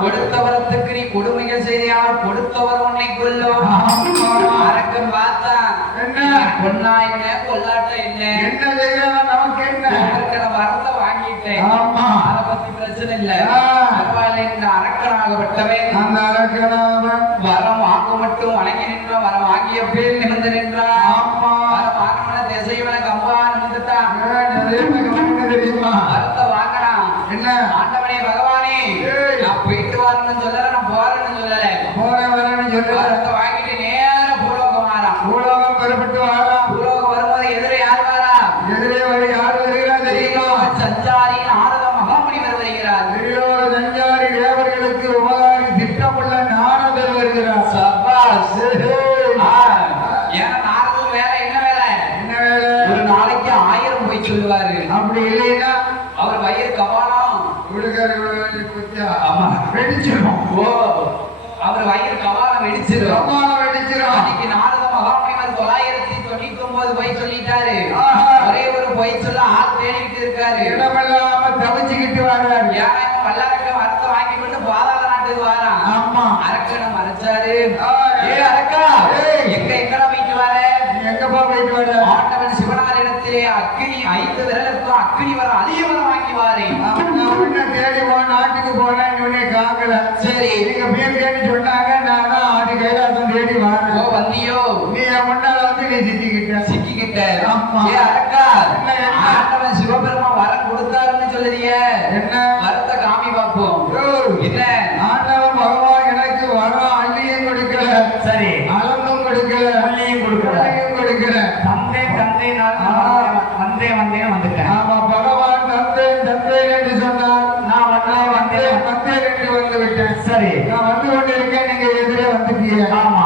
கொடுத்த வரத்துக்கு நீ கொடுமைகள் செய்தால் கொடுத்தவர் உன்னை கொல்லும். அரக்கன் பார்த்தான், பொண்ணா என்ன கொல்லாட்ட என்ன நமக்கு என்ன வரத்தை வாங்கிட்டேன், அதை பத்தி பிரச்சனை இல்ல. பரவாயில்ல, இந்த அரக்கனாகப்பட்டவன் அந்த அரக்கனாக வரம் வாங்க மட்டும் வணங்கி நின்றா, வரம் வாங்கிய பேர் நிமிர்ந்து நின்றா. வரம் வாங்கின திசைவன கம்பா நிமிர்ந்துட்டான். வரத்தை வாங்கினான். என்ன ஆண்டவனே பகவானே, நான் போயிட்டு வரணும்னு சொல்லல, நான் போறேன்னு சொல்லல, போறேன் வரேன்னு சொல்லல. வரத்தை வாங்கிட்டு நேர பூலோகம் வாரான். பூலோகம் பெறப்பட்டு வாரான். பூலோகம் வரும்போது எதிரே யார் வாரா? எதிரே யார் வருகிறார் தெரியுமா? சஞ்சாரி நாரத மகாமுனிவர் வருகிறார். திரியோக சஞ்சாரி தேவர்களுக்கு உபகாரி திட்டமுள்ள நாரதர் வருகிறார். சபாஸ். ஏன்னா நாரதர் வேலை என்ன வேலை? என்ன வேலை? ஒரு நாளைக்கு 1000 போய் சொல்லுவாரு. அப்படி இல்லைன்னா அவர் வயிறு கவாலம் வெடிச்சிடும். அவர் வயிறு கவாலம் வெடிச்சிடும். அன்னைக்கு நாரத மகாமுனிவர் 999 போய் சொல்லிட்டாரு. ஒரே ஒரு போய் சொல்ல ஆள் தேடிக்கிட்டு இருக்காரு. இடமெல்லாம தவிச்சுக்கிட்டு வர்றாரு. ஏன்னா வல்லரக்க வரத்தை வாங்கி கொண்டு பாதாள நாட்டுக்கு வாரான். ஆமா, அரக்கனை மறைச்சாரு. அரக்கா எங்கடா போயிட்டு வர? எங்கப்பா போயிட்டு வர? ஆண்டவன் சிவனாரிடத்திலே அக்னி 5 விரலுக்கும் அக்னி வர அதிக வரம் வாங்கி வாரேன். தேடி நாட்டுக்கு போனேன் காக்கல. சரி, நீங்க பேர் கேட்டு சொன்னாங்க. நான் தான் ஆடி கைலாசம் தேடி வாரேன். வந்தியோ? நீ முன்னால வந்து நீ சிக்கிக்கிட்ட. அரக்கா, ஆண்டவன் சிவபெருமான் வரம் கொடுத்தாருன்னு சொல்லுறிய, என்ன வரத்தை காமி பார்ப்போம். என்ன ஆண்டவன் பகவான் எனக்கு வரம் அள்ளியும் கொடுக்கல. சரி, அளந்தும் கொடுக்கல, அள்ளியும் கொடுக்கல, கொடுக்கல. தந்தை தந்தை வந்தேன் வந்துட்டேன். ஆமா, பகவான் தந்தை என்று சொன்னார். நான் வந்தேன் என்று வந்து விட்டேன். சரி, நான் வந்து கொண்டு இருக்கேன், நீங்க எதிரே வந்துட்டீங்க. ஆமா,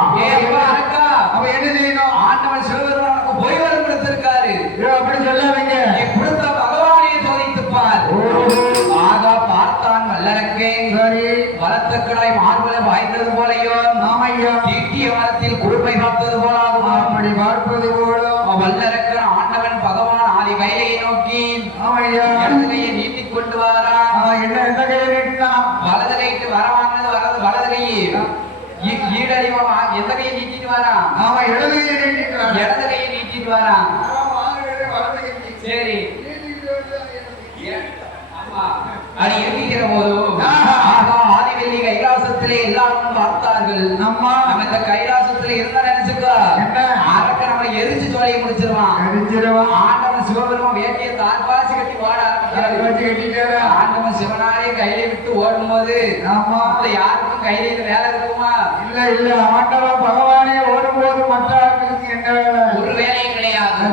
அரக்கா, அவ என்ன செய்யணும்? ஆண்டவன் சிவபெருமானுக்கு போய் வரம் கொடுத்திருக்காரு. அப்படி சொல்லாதீங்க. நீ கொடுத்த பகவானை சோதித்துப்பார். ஆகா பார்த்தான் வல்லரக்கே. சரி, வரத்தக்கடாய் மார்பலை வாய்த்தது போலையும், ஆமையா தீட்டிய மரத்தில் குறுப்பை பார்த்தது போலாகும். அப்படி பார்ப்பது போல வல்லரக்கன் ஆண்டவன் பகவான் ஆதி கையை நோக்கி இடது கையை நீட்டிக் கொண்டு வாரா. என்ன எந்த கையை நீட்டினா? வலது கைக்கு வர வாங்கினது வலது கையை ஈடறிவா. எந்த கையை நீட்டிட்டு வாரா? அவன் இடது கையை நீட்டிட்டு இடது கையை நீட்டிட்டு வாரா. சரி, அது எண்ணிக்கிற போதும் ஆதிவெள்ளி கைலாசத்திலே எல்லாரும் பார்த்தார்கள். நம்ம இந்த கைலாசத்துல இருந்தா நினைச்சுக்கோ, அரக்க நம்மளை எரிச்சு சோலையை முடிச்சிருவான். ஆண்டவன் சிவபெருமான் வேட்டிய தாழ்வாசி கட்டி ஓட ஆரம்பிக்கிறாரு. ஆண்டவன் சிவனாரே கையில விட்டு ஓடும் போது யாருக்கும் கையில வேலை இருக்குமா? இல்ல, ஆண்டவன் பகவானே ஓடும் போது மற்ற என்ன ஒரு வேலையும் கிடையாது.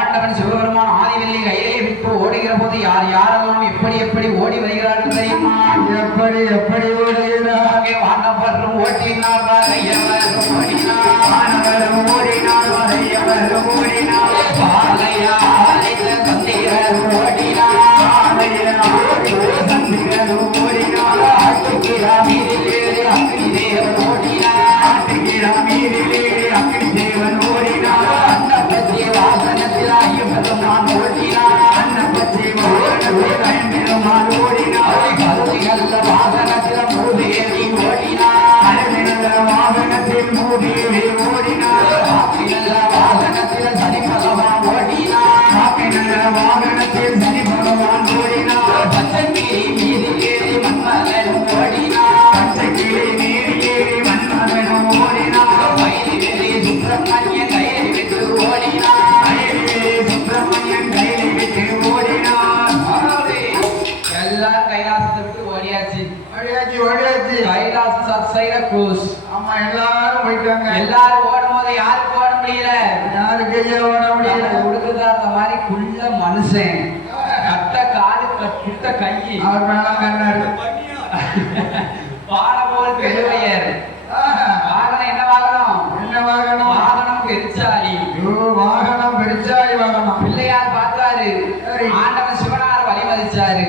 ஆண்டவன் சிவபெருமான் ஆதிவெள்ளி கையிலே விட்டு ஓடுகிற போது யாரெல்லாம் எப்படி ஓடி வருகிறார்கள் தெரியுமா? எப்படி ஓடுகிறார்? வானவரும் ஓட்டினார், வரையவரும் ஓடினார். வானவரும் ஓடினார், வரையவரும் ஓடினார். பாலையாரில் தந்திரர் ஓடினார். தந்திரர் ஓடினார். ஆட்டுக்கிராமீரிலே அக்னி தேவன் ஓடினார். ஆட்டுக்கிராமீரிலே அக்னி தேவன் ஓடினார். அன்னபத்திய வாசனத்தில் ஐயப்பெருமான் ஓடினார். அன்னபத்திய வாசனத்தில் ஐயப்பெருமான் ஓடினார். கருதிகள வாசனத்தில் மூதேவி ஓடினார். வாசனத்தில் மூதேவி ஓடினார். வாசனத்தில் சனி பகவான் ஓடினார். வாகனத்தில் சனி பகவான் ஓடினார். பச்சைக்கிளி மீது ஏறி மன்மகனும் ஓடினார். பச்சைக்கிளி மீது ஏறி மன்மகனும் ஓடினார். வயலிலே சுப்பிரமணியன் கையை விட்டு ஓடினார். சுப்பிரமணியன் கையை விட்டு ஓடினார். எல்லாரும் கைலாசத்தை விட்டு ஓடியாச்சு. கைலாச சப்சைட க்ளோஸ். ஆமா, எல்லாரும் போயிட்டாங்க. எல்லாரும் ஓடும் போது யாருக்கு ஓட முடியல? யாருக்கு ஓட முடியல? கொடுக்குதா அந்த மாதிரி குள்ள மனுஷன், கட்ட காடு கிட்ட கை, அவர் மேல கண்ணாரு பாட போல் பெருமையர். வாகனம் என்ன வாகனம்? என்ன வாகனம்? வாகனம் பெருச்சாலி. வாகனம் பெருச்சாலி வாகனம். பிள்ளையார் பார்த்தாரு. ஆண்டவன் சிவனார் வழிமதிச்சாரு.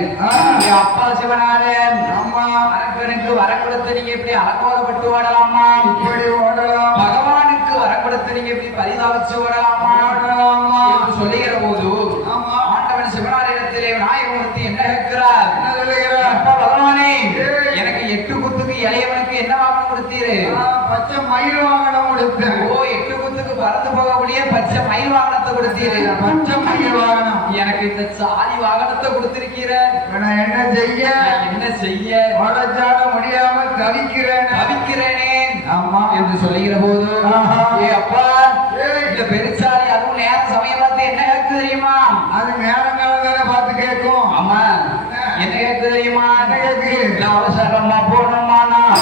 அப்பா சிவனாரு, அம்மா அரக்கனுக்கு வர கொடுத்து நீங்க எப்படி அலக்கோலப்பட்டு ஓடலாமா? இப்படி ஓடலாம். பகவானுக்கு வர கொடுத்து நீங்க எப்படி பரிதாபிச்சு ஓடலாமா? ஓடலாமா சொல்லுகிற போது ஆண்டவன் சிவனாரிடத்திலே விநாயகமூர்த்தி என்ன கேட்கிறார்? என்ன சொல்லுகிறார்? இளையவனுக்கு என்ன வாகனம் கொடுத்தீரு? பச்சை மயில் வாகனம் கொடுத்தேன். ஓ, 8 குத்துக்கு பறந்து போகக்கூடிய பச்சை மயில் வாகனத்தை கொடுத்தீரு. பச்சை மயில் வாகனம். எனக்கு இந்த சாதி வாகனத்தை கொடுத்திருக்கிற, நான் என்ன செய்ய வளச்சாட முடியாம தவிக்கிறேனே ஆமா என்று சொல்லுகிற போது, ஏ அப்பா, இந்த பெருச்சாலி அதுவும் நேரம் சமயம் பார்த்து என்ன கேட்கு தெரியுமா? அது நேரங்காலம் தானே பார்த்து கேட்கும். ஆமா, என்ன கேட்கு தெரியுமா? என்ன கேட்கு? நான் அவசரமா போனோமா, நான்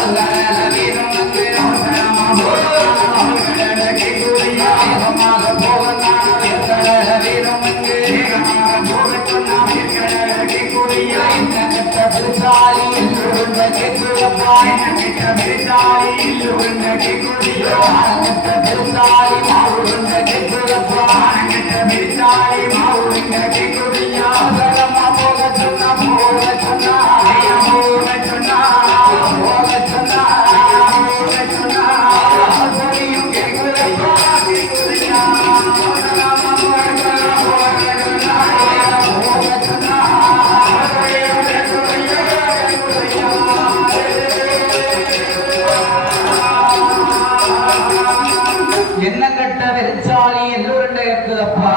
என்ன கட்ட வெறிச்சாலி எல்லோருண்ட கேட்குதப்பா.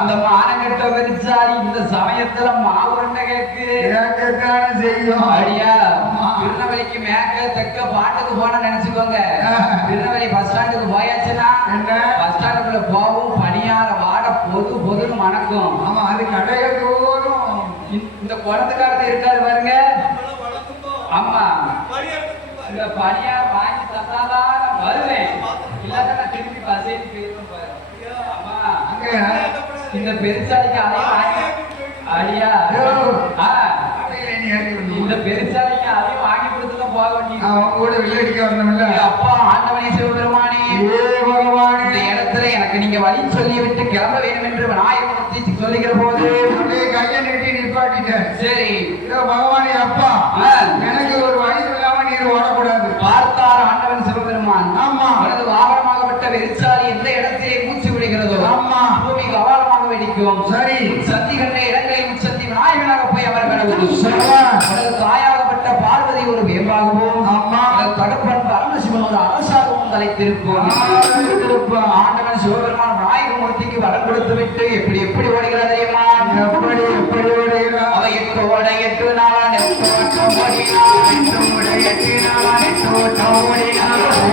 இந்த மானங்கட்ட வெறிச்சாலி இந்த சமயத்துல மாவுருண்ட கேட்கு செய்யும். அடியா, திருநெல்வேலிக்கு மேக்க தெக்க பாட்டுக்கு போன நினைச்சுக்கோங்க. திருநெல்வேலி பஸ் ஸ்டாண்டுக்கு போயாச்சுன்னா பஸ் ஸ்டாண்டுக்குள்ள போவும் பணியார வாட பொதுன்னு மணக்கும். ஆமா, அது கடைகள் தோறும் இந்த குளத்துக்காரத்தை இருக்காரு பாருங்க. ஆமா, இந்த பணியார வாங்கி தந்தாதான் நான் வருவேன், இல்லாத நான் திரும்பி பஸ் ஏறி போயிருவேன் பாரு. ஆமா, இந்த பெருசாலிக்கு அதையும் வாங்கி அடியா, இந்த பெருசாலிக்கு அதையும் வாங்கி கொடுத்துதான் போக வேண்டியது. அவன் கூட விளையாடிக்க வரணும்ல. அப்பா ஆண்டவனே சிவபெருமானே, இந்த இடத்துல எனக்கு நீங்க வழி சொல்லி விட்டு கிளம்ப வேண்டும் என்று விநாயகமூர்த்தி சொல்லுகிற போது கையை நீட்டி நிப்பாட்டிட்டேன். சரி பகவானே, அப்பா எனக்கு ஒரு வழி சொல்லாம நீர் ஓடக்கூடாது. பார்த்தார் ஆண்டவன் சிவபெருமான். ஆமா, அவரது வாகனமாகப்பட்ட வெறிச்சாலி எந்த இடத்திலே மூச்சு விடுகிறதோ ஆமா பூமி கவாலமாக வெடிக்கும். சரி, சக்தி கண்ட இடங்களில் உச்சத்தி விநாயகனாக போய் அவர் கடவுள். அவரது தாயாகப்பட்ட பார்வதி ஒரு வேம்பாகவும், ஆமா, தகப்பன் பரமசிவன் ஒரு அரசாகவும் தலைத்திருக்கும். ஆண்டவன் சிவபெருமான் விநாயகமூர்த்திக்கு வரம் கொடுத்து விட்டு எப்படி எப்படி ஓடுகிறார் தெரியுமா? எப்படி ஓடுகிறார்? அவை 8 நாளான் 8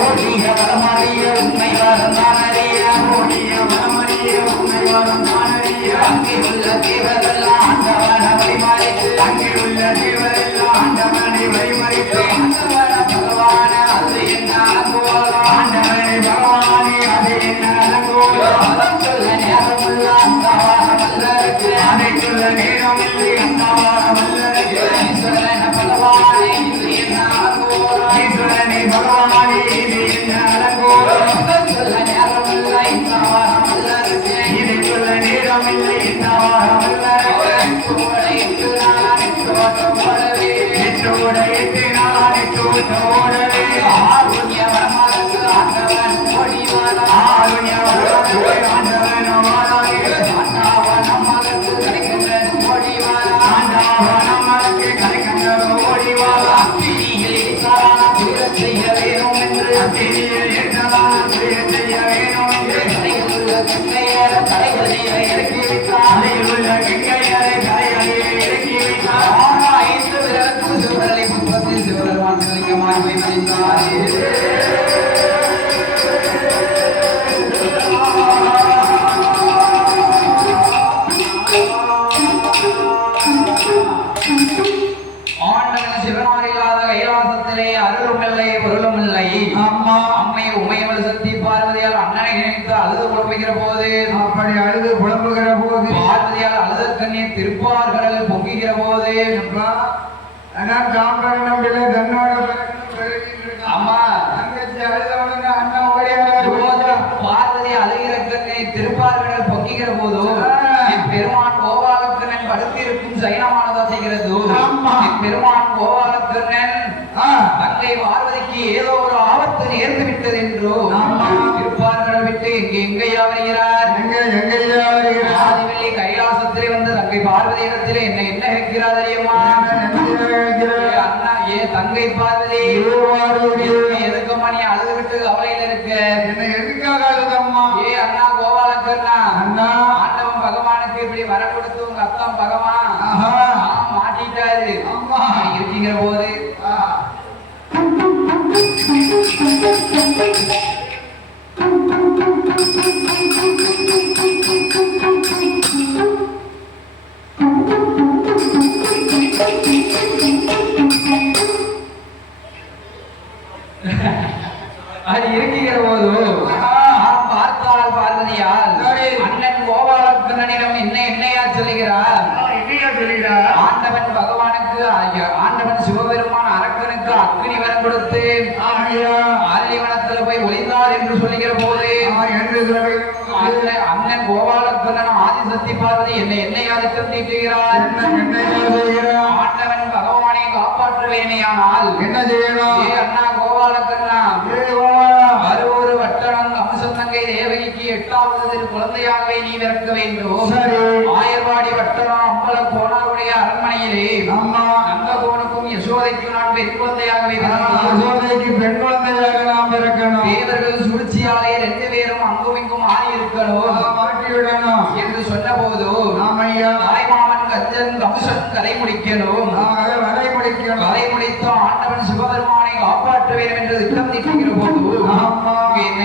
ஓடிய வரமறிய உண்மை வரந்தான் அறிய, ஓடிய வரமறிய உண்மை வரந்தான் அறிய, அங்கே உள்ள தேவரெல்லாம் ஆண்டவனை வழிமறித்து, அங்கே உள்ள தேவரெல்லாம் ஆண்டவனை வழிமறித்து, ஆண்டவன பகவான அது என்ன அலங்கோலம், ஆண்டவனை பகவானே அது என்ன அலங்கோலம், அதன் சொல்ல நேரமுள்ள அந்த வாரமல்லருக்கு, அதை சொல்ல நேரமில்லை அந்த வாரமல்லருக்கு, ஈஸ்வரன பகவானே இது என்ன அலங்கோலம், ஈஸ்வரனை பகவானே இது என்ன அலங்கோலம், அதன் சொல்ல நேரமில்லை இந்த வாரமல்லருக்கு, இதை சொல்ல நேரமில்லை இந்த வாரமல்லருக்கு, ஆருண்ய வரமலக்கு ஆண்டவன் ஓடிவான, ஆருண்ய வரமலக்கு ஆண்டவன் ஆண்டவனமலக்கு கிடைக்கின்றது ஓடிவான, ஆண்டவனமலக்கு கிடைக்கின்றது ஓடிவான, அக்கினியில் ஏற்றலான புரிய செய்ய வேணும் என்று, அக்கினியில் ஏற்றலான புரிய செய்ய வேணும் என்று, கரையில் உள்ள கங்கையர கரைகளிலே இறக்கி வைத்தார், கரையில் உள்ள கங்கையரை கரைகளிலே இறக்கி வைத்தார். 5 விரலுக்கு சிவரலை புத்தத்தில் சிவபெருமான் சிவலிங்கமாய் போய் மறைந்தார். ஆண்டவன் சிவனார் இல்லாத கைலாசத்திலே அருளுமில்லை பொருளுமில்லை. அம்மா அம்மை உமையவள் சக்தி பார்வதியால் அண்ணனை நினைத்து அழுது புலம்புகிற போது, அப்படி அழுது புலம்புகிற போது, பார்வதியால் அழுத கண்ணீர் திருப்பார்கடல் பொங்குகிற போது, அம்மா பார்வதி அழுகிற கண்ணீர் திருப்பார்கடல் பொங்குகிற போது, பெருமான் கோபாலக்கண்ணன் படுத்திருக்கும் சைனமானதா செய்கிறது. பெருமான் கோபாலக்கண்ணன் அங்கே பார்வதிக்கு ஏதோ ஒரு ஆபத்து நேர்ந்து விட்டது என்றோ திருப்பார்கடல் விட்டு எங்கேயா வருகிறார்? ஆதிவெள்ளி கைலாசத்திலே வந்து தங்கை பார்வதி இடத்திலே என்ன கேட்கிறார் தெரியுமா? அண்ணா ஏ தங்க தங்கை பார்வதி பார்வதி எதுக்கு மணி அழுதுகிட்டு கவலையில இருக்க? என்ன எதுக்காக அழுதம்மா? ஏ அண்ணா கோபாலக்கண்ணா, அண்ணா ஆண்டவன் பகவானுக்கு இப்படி வர கொடுத்து உங்க அத்தம் பகவான் மாட்டிட்டாரு. அம்மா இருக்கிற போது அது இருக்கிற போது பார்த்தால் பார்வதியால் அண்ணன் கோபாலக்கண்ணனிடம் என்னையா சொல்லுகிறார்? ஆண்டவன் பகவானுக்கு ஆண்டவன் சிவபெருமான் அரக்கனுக்கு அக்னி வரம் கொடுத்து ஆதிவனத்துல போய் ஒளிந்தார் என்று சொல்லுகிற போது அண்ணன் கோபாலக்கண்ணன் ஆதிசக்தி பார்வதி என்னையா திட்டம் தீட்டுகிறார்? ஆண்டவன் பகவானை காப்பாற்ற வேணையானால் என்ன செய்யணும்? அண்ணா கோபாலக்கண்ணா, அறுவரு வட்டணம் அம்சம் தங்கை தேவகிக்கு 8வது குழந்தையாகவே நீ பிறக்க வேண்டும். ஆயர்வாடி வட்டணம் அம்பல கோணாருடைய அரண்மனையிலே நந்தகோனுக்கும் யசோதைக்கும் நான் பெண் குழந்தையாகவே பெண் குழந்தையாக நாம் பிறக்கணும். தேவர்கள் சூழ்ச்சியாலே 2 பேரும் அங்கும் இங்கும் ஆடி இருக்கணும், மாட்டி விடணும் என்று சொன்ன போது தாய்மாமன் கஞ்சன் கம்சன் கதை முடிக்கணும். கதை முடித்த ஆண்டவன் சிவபெருமானை காப்பாற்ற வேண்டும் என்று திட்டம் தீட்டுகிற போது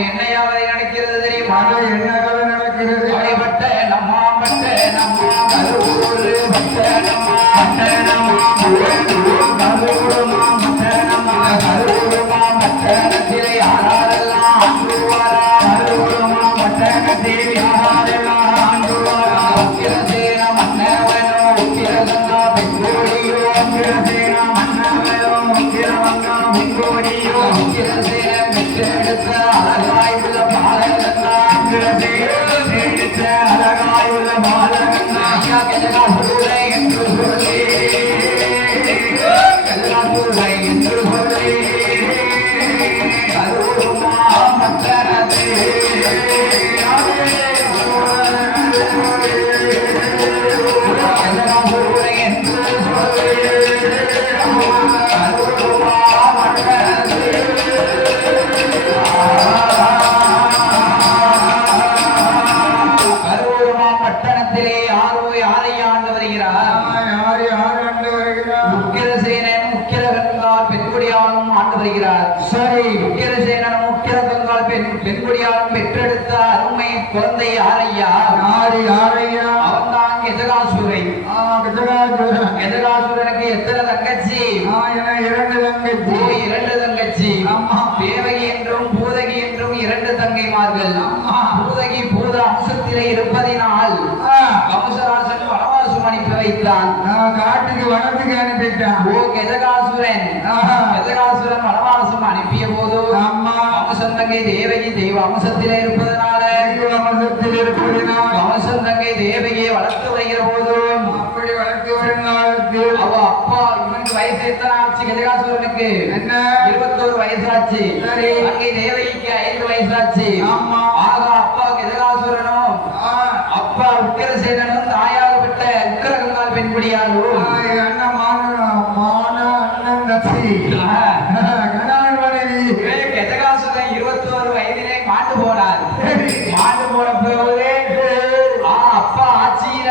என்னையா கதை நடக்கிறது தெரியுமா? என்ன கதை நடக்கிறது? வழிபட்ட நம்மா பட்ட நம்மா கருவூரு பட்ட நம்மா பட்ட நம்மா கருவூருமா பட்ட நம்மா கருவூருமா பட்டணத்திலே யாரெல்லாம் ஆண்டுவாரா? கருவூருமா பட்டணத்தில் யாரெல்லாம் ஆண்டுவாரா? உக்கிரசேன மன்னவனோ உக்கிரசங்கா பெண்கோடியோ உக்கிரசேன மன்னவனோ உக்கிரவங்கா பெண்கோடியோ உக்கிரசேன பெற்றெடுத்த அழகாயுள்ள பாலகங்கா உக்கிரசேன அழகாயுள்ள பாலகங்கா கஜகாசுரை என்று சொல்லி கஜகாசுரை என்று சொல்லி கருமா மத்தனதே கஜகாசுரை என்று சொல்லி கருமா மத்தனதே கருவூரமா பட்டணத்திலே யாரை ஆண்டு வருகிறார்? உக்கிரசேனன் உக்கிரகங்கால் பெண்குடியாலும் ஆண்டு வருகிறார். சரி, உக்கிரசேனன் உக்கிரகங்கால் பெண்குடியாலும் பெற்றெடுத்த அருமை குழந்தை யாரையா? அவன்தான் கஜகாசுரை. கஜகாசுரனுக்கு எத்தனை தங்கச்சி? 2 தங்கச்சி. தேவகி என்றும் பூதகி என்றும் 2 தங்கைமார்கள். பூதகி பூத அம்சத்திலே இருப்பதினால் கம்சராசன் வனவாசம் அனுப்பி வைத்தான். காட்டுக்கு வனத்துக்கு அனுப்பிட்டான். கஜகாசுரன் வனவாசம் அனுப்பிய போது கம்சன் தங்கை தேவகி தெய்வ அம்சத்திலே இருப்பதனால கம்சன் தங்கை தேவகியை வளர்த்து வருகிற போது அப்படி வளர்த்து வருங்காலத்தில் அவ அப்பா இவனுக்கு வயசு எத்தனை ஆச்சு? கஜகாசுரனுக்கு என்ன 21 வயசாச்சு. சரி, அங்கே தேவகிக்கு 5 வயசாச்சு. ஆக அப்பா கஜகாசுரனும் அப்பா உக்கிரசேனனும் தாயாகப்பட்ட உக்கிரகங்கால் பெண்குடியாலும் கஜகாசுரன் 21 வயதிலே மாண்டு போனார். மாண்டு போன பிறகு அப்பா ஆட்சியில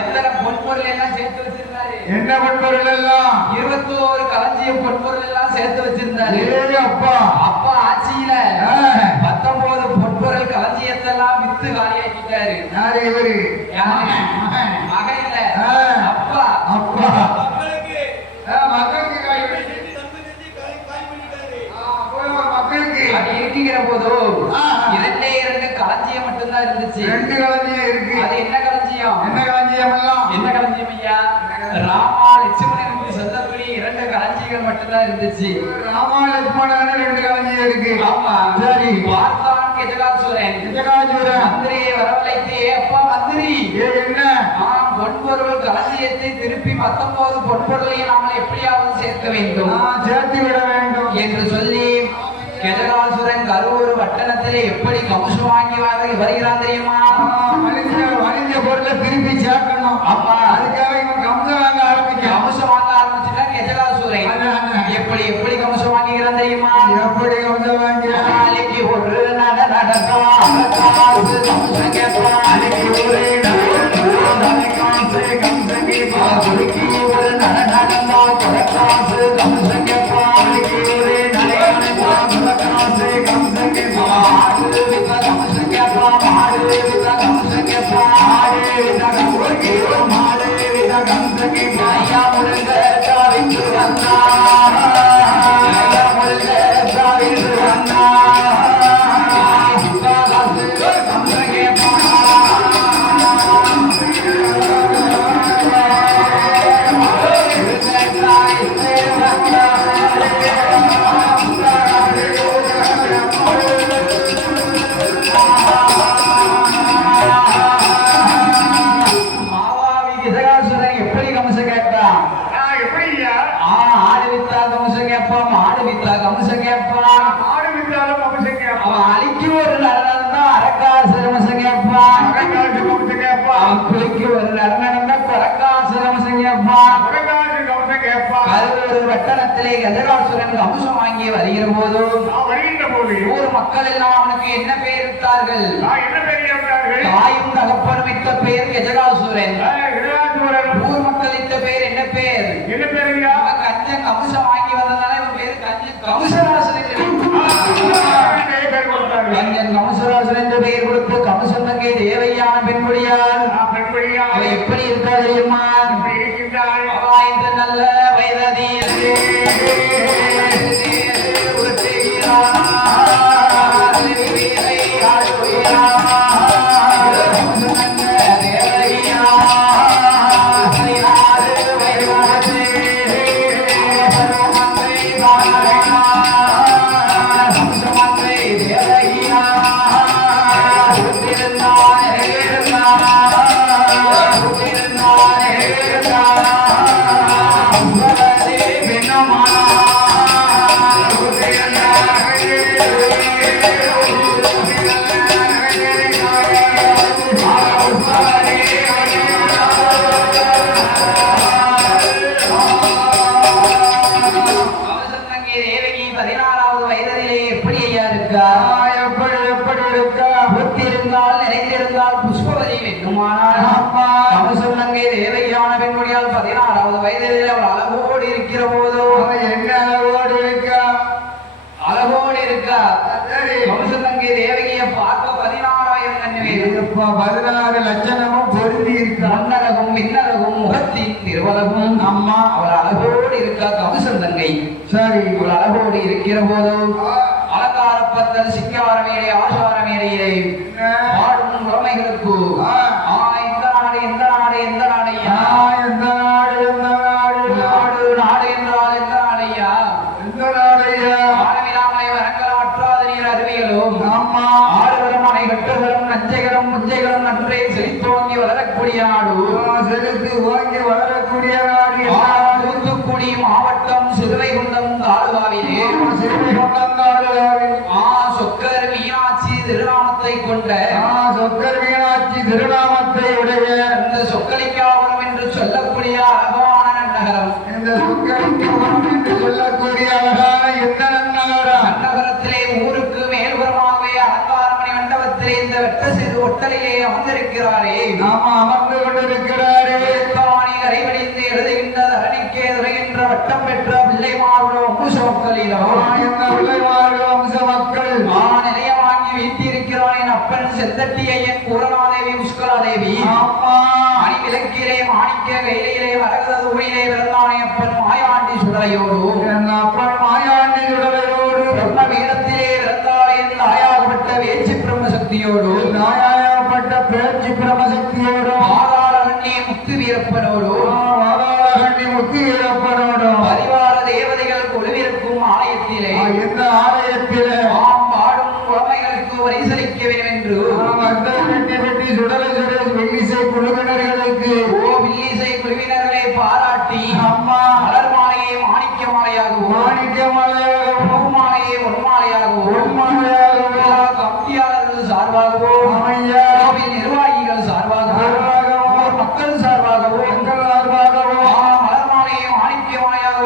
எத்தனை பொன்பொருள் எல்லாம் சேர்த்து வச்சிருந்தாரு? என்ன பொன்பொருள் எல்லாம்? 21 களஞ்சியம் பொன்பொருள் எல்லாம் சேர்த்து வச்சிருந்தாரு. அப்பா அப்பா ஆட்சியில 19 பொன்பொருள் களஞ்சியத்தெல்லாம் வித்து காலியாக்கிட்டாரு. யாரு இவரு? மகன் இல்ல, அப்பா. அப்பா மக்களுக்கு அப்படி இருக்கிற போது 2 களஞ்சியம் மட்டும்தான் இருந்துச்சு. 2 களஞ்சியம் இருக்கு. அது என்ன களஞ்சியம்? என்ன களஞ்சியம் எல்லாம்? என்ன களஞ்சியம் ஐயா? ராமா லட்சுமணனுக்கு சொல்லக்கூடிய 2 களஞ்சியங்கள் மட்டும்தான் இருந்துச்சு. ராமா லட்சுமணன் 2 களஞ்சியம் இருக்கு. ஆமா. சரி, பார்த்தான் கஜகாசுரன் மந்திரியை வரவழைத்து, அப்பா மந்திரி, என்ன பொன்பொருள் களஞ்சியத்தை திருப்பி 19 பொன்பொருளையும் நாங்கள் எப்படியாவது சேர்க்க வேண்டும், சேர்த்து விட வேண்டும் என்று சொல்லி கஜகாசுரன் கருவூர் வட்டணத்திலே எப்படி கம்சம் வாங்கி வருகிறான் தெரியுமா? வணிஞ்ச பொருளை திருப்பி சேர்க்கணும். அப்பா அதுக்காக இவன் கம்சம் வாங்க ஆரம்பிக்க கம்சம் வாங்க ஆரம்பிச்சுட்டா கஜகாசுரன் எப்படி எப்படி எப்படி கம்சம் வாங்கிக்கிறான் தெரியுமா? எப்படி கம்சம் வாங்கிக்கிறான்? நாளைக்கு ஒரு நடக்காசு கம்சம் கேட்பான். நாளைக்கு ஒரு நடக்காசு கம்சம் கேட்பான். குறுக்கி ஒரு நடந்தா கொடக்காசு கம்சம் கேட்பான். நாளைக்கு ஒரு நடந்தா கொடக்காசு கம்சம் கேட்பான். ஆடு வித்த கம்சம் கேட்பான். மாடு வித்த கம்சம் கேட்பான். ஆடு வித்த கம்சம் கேட்பான். மாடு வித்த கம்சம் கேட்பான். ஐயா முருங்க தாவித்து வந்தா. ஐயா முருங்க தாவித்து வந்தா. கம்சம் கேட்பான். கம்சம் வாங்கி வருகிற போது ஊர் மக்கள் எல்லாம் அவனுக்கு என்ன பெயர் இட்டார்கள்? தாயும் தகப்பனும் இட்ட பெயர் கஜகாசுரன். ஊர் மக்கள் இட்ட பெயர் என்ன பெயர்? கஞ்சன் கம்சம் வாங்கி வந்ததால இவன் பேரு கஞ்சன் கம்சராசன் என்று கஞ்சன் கம்சராசன் என்று பெயர் கொடுத்து கம்சன் தங்கை தேவையான பெண்மொழியால் அவ எப்படி இருக்கா தெரியுமா? இந்த நல்ல வயதில் தேவையான பெண்மொழியால் 16வது வயதில் அவள் அழகோடு இருக்கிற போதோ என்ன அழகோடு இருக்கா? அழகோடு இருக்கா. கம்சன் தேவகியை பார்க்க 16,000 கண்ணுவேல் 16 லட்சணமும் பொருந்தி இருக்கா. மண்ணழகும் மின்னழகும் முகத்தின் திருவழகும் அம்மா அவள் அழகோடு இருக்கா. கம்சன் தங்கை சரி அவள் அழகோடு இருக்கிற போதும் அலங்கார பத்தல் சிங்கார மேலே ஆசார மேலையிலே பாடும் உறமைகளுக்கு இந்த நாடு எந்த நாடு எந்த நாடையா? எந்த நாடு எந்த நாடு? நாடு நாடு என்றால் எந்த நாடையா? எந்த நாடையா? ஆழமிலாமலை வரங்கலம் அற்றாத நீர் அருவிகளும் ஆமா ஆறுகளும் அணைகட்டுகளும் நஞ்சைகளும் முஞ்சைகளும் நன்றே செழித்தோங்கி வளரக்கூடிய நாடு. செழித்து ஓங்கி வளரக்கூடிய நாடு தூத்துக்குடி மாவட்டம் சிறுவைகுண்டம் தாலுகாவிலே சிறுவைகுண்டம் தாலுகாவில் சொக்கர் மீனாட்சி திருநாமத்தை கொண்ட சொக்கர் மீனாட்சி திருநாமத்தை உடைய இந்த சொக்கலிக்காபுரம் என்று சொல்லக்கூடிய அழகான நகரம். இந்த சொக்கலிக்காபுரம் என்று சொல்லக்கூடிய அழகான எந்த நகரம்? நகரத்திலே ஊருக்கு மேல்புறமாகவே அலங்காரமணி மண்டபத்திலே இந்த வெட்ட சிறு ஒட்டலிலே அமர்ந்திருக்கிறாரே. நாம அமர்ந்து கொண்டிருக்கிறாரே. தானி கரைவடிந்து எழுதுகின்ற தரணிக்கே துறைகின்ற வட்டம் பெற்ற பிள்ளைமார்களோ வம்ச மக்களிலோ இந்த பிள்ளைமார்களோ வம்ச மக்கள் நிலைய வாங்கி வீட்டிருக்கிறான் என் அப்பன் செத்தட்டி ஐயன் பூரணாதேவி முஸ்கலாதேவி. மணி விளக்கிலே மாணிக்க கையிலே வரகத தூணிலே பிறந்தானே அப்பன் மாயாண்டி சுடலையோடு என் அப்பன் மாயாண்டி சுடலையோடு பிரம்ம வீரத்திலே பிறந்தாலே என் தாயாகப்பட்ட வேட்சி பிரம்மசக்தியோடு தாயாகப்பட்ட பேச்சு பிரம்மசக்தியோடு ஆதாரகண்ணி முத்து வீரப்பனோடு ஆதாரகண்ணி முத்து வீரப்பனோடு பரிவார தேவதைகள் கொலுவிருக்கும் ஆலயத்திலே இந்த ஆலயத்திலே பாடும் குழந்தைகளுக்கு வரிசலிக்க வேண்டும் என்று வெட்டி வெட்டி சுடலை சுடலை வெள்ளிசை குழுவினர்களுக்கு வில்லிசை குழுவினர்களை பாராட்டி அம்மா மலர் மாலையை மாணிக்க மாலையாகவும் மாணிக்க மாலையாகவும் பூமாலையை பொன்மாலையாகவும் பொன்மாலையாகவும் கம்பியாளர்கள் சார்பாகவும் அமையா நிர்வாகிகள் சார்பாகவும் மக்கள் சார்பாகவும் மக்கள் சார்பாகவும் மலர் மாலையை மாணிக்க மாலையாக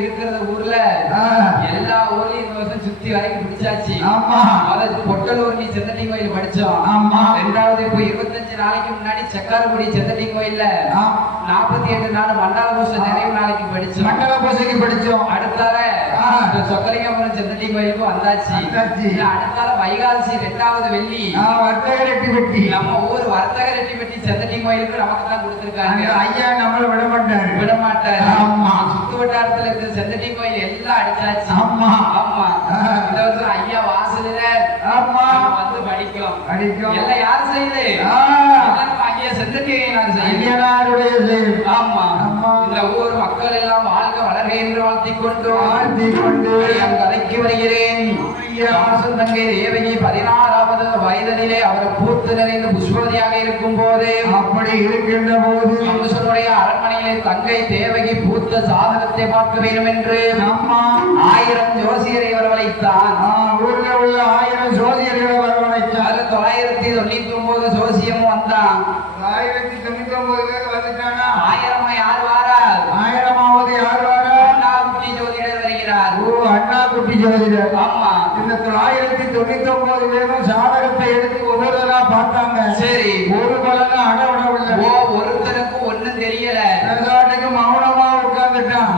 இருக்கிற ஊர்ல எல்லா ஊர்லயும் இந்த வருஷம் சுத்தி வரைக்கும் பிடிச்சாச்சு. ஆமா. அதாவது பொட்டலூர்னி செந்தட்டி கோயில் படிச்சோம். ஆமா. ரெண்டாவது இப்போ 25 நாளைக்கு முன்னாடி செக்காரக்குடி செந்தட்டி கோயில்ல 48 நாள் மண்டல பூசை நிறைவு நாளைக்கு படிச்சோம். மண்டல பூசைக்கு படிச்சோம். அடுத்தால சொக்கலிங்கபுரம் செந்தட்டி கோயிலுக்கு வந்தாச்சு. அடுத்தால வைகாசி 2வது வெள்ளி வர்த்தக ரெட்டி பெட்டி நம்ம ஊர் வர்த்தக ரெட்டி பெட்டி செந்தட்டி கோயிலுக்கு நமக்கு தான் கொடுத்திருக்காங்க. ஐயா நம்மள விட மாட்டாரு. ஆமா. சுத்து வட்டாரத்துல இருக்கிற செந்தட்டி கோயில் எல்லாம் அடிச்சாச்சு. ஆமா. ஆமா. இந்த வருஷம் ஐயா வாசல்ல வந்து படிக்கும். எல்லாம் யார் செய்யுது? ஐயா செந்தட்டி செய்யுது. ஆமா. இந்த ஊர் மக்கள் எல்லாம் வாழ்க வளர்க என்று வாழ்த்திக் கொண்டு கலைக்கு வருகிறேன். தங்கை தேவகி 16வது வயதிலே அவர் பூத்து நிறைந்து புஷ்பவதியாக இருக்கும் போது அப்படி இருக்கின்ற போது கம்சனுடைய அரண்மனையிலே தங்கை தேவகி பூத்த சாதகத்தை பார்க்க வேண்டும் என்று 1000 ஜோசியரை வரவழைத்தான். ஊர்ல உள்ள 1000 ஜோசியர்களை வரவழைத்தான். அதுல 999 ஜோசியம் வந்தான். 1099 வந்துட்டானா? 1000 யார் வாரா? 1000வது யார் வாரா? அண்ணா குட்டி ஜோதிடர் வருகிறார். அண்ணா குட்டி ஜோதிடர். ஆமா. இந்த 1099 பேரும் சாதகத்தை எடுத்து ஒவ்வொருவரா பார்த்தாங்க. சரி. ஒரு பலனை அடவிடவில்லை. ஒருத்தருக்கு ஒண்ணும் தெரியல. மௌனமா உட்கார்ந்துட்டான்.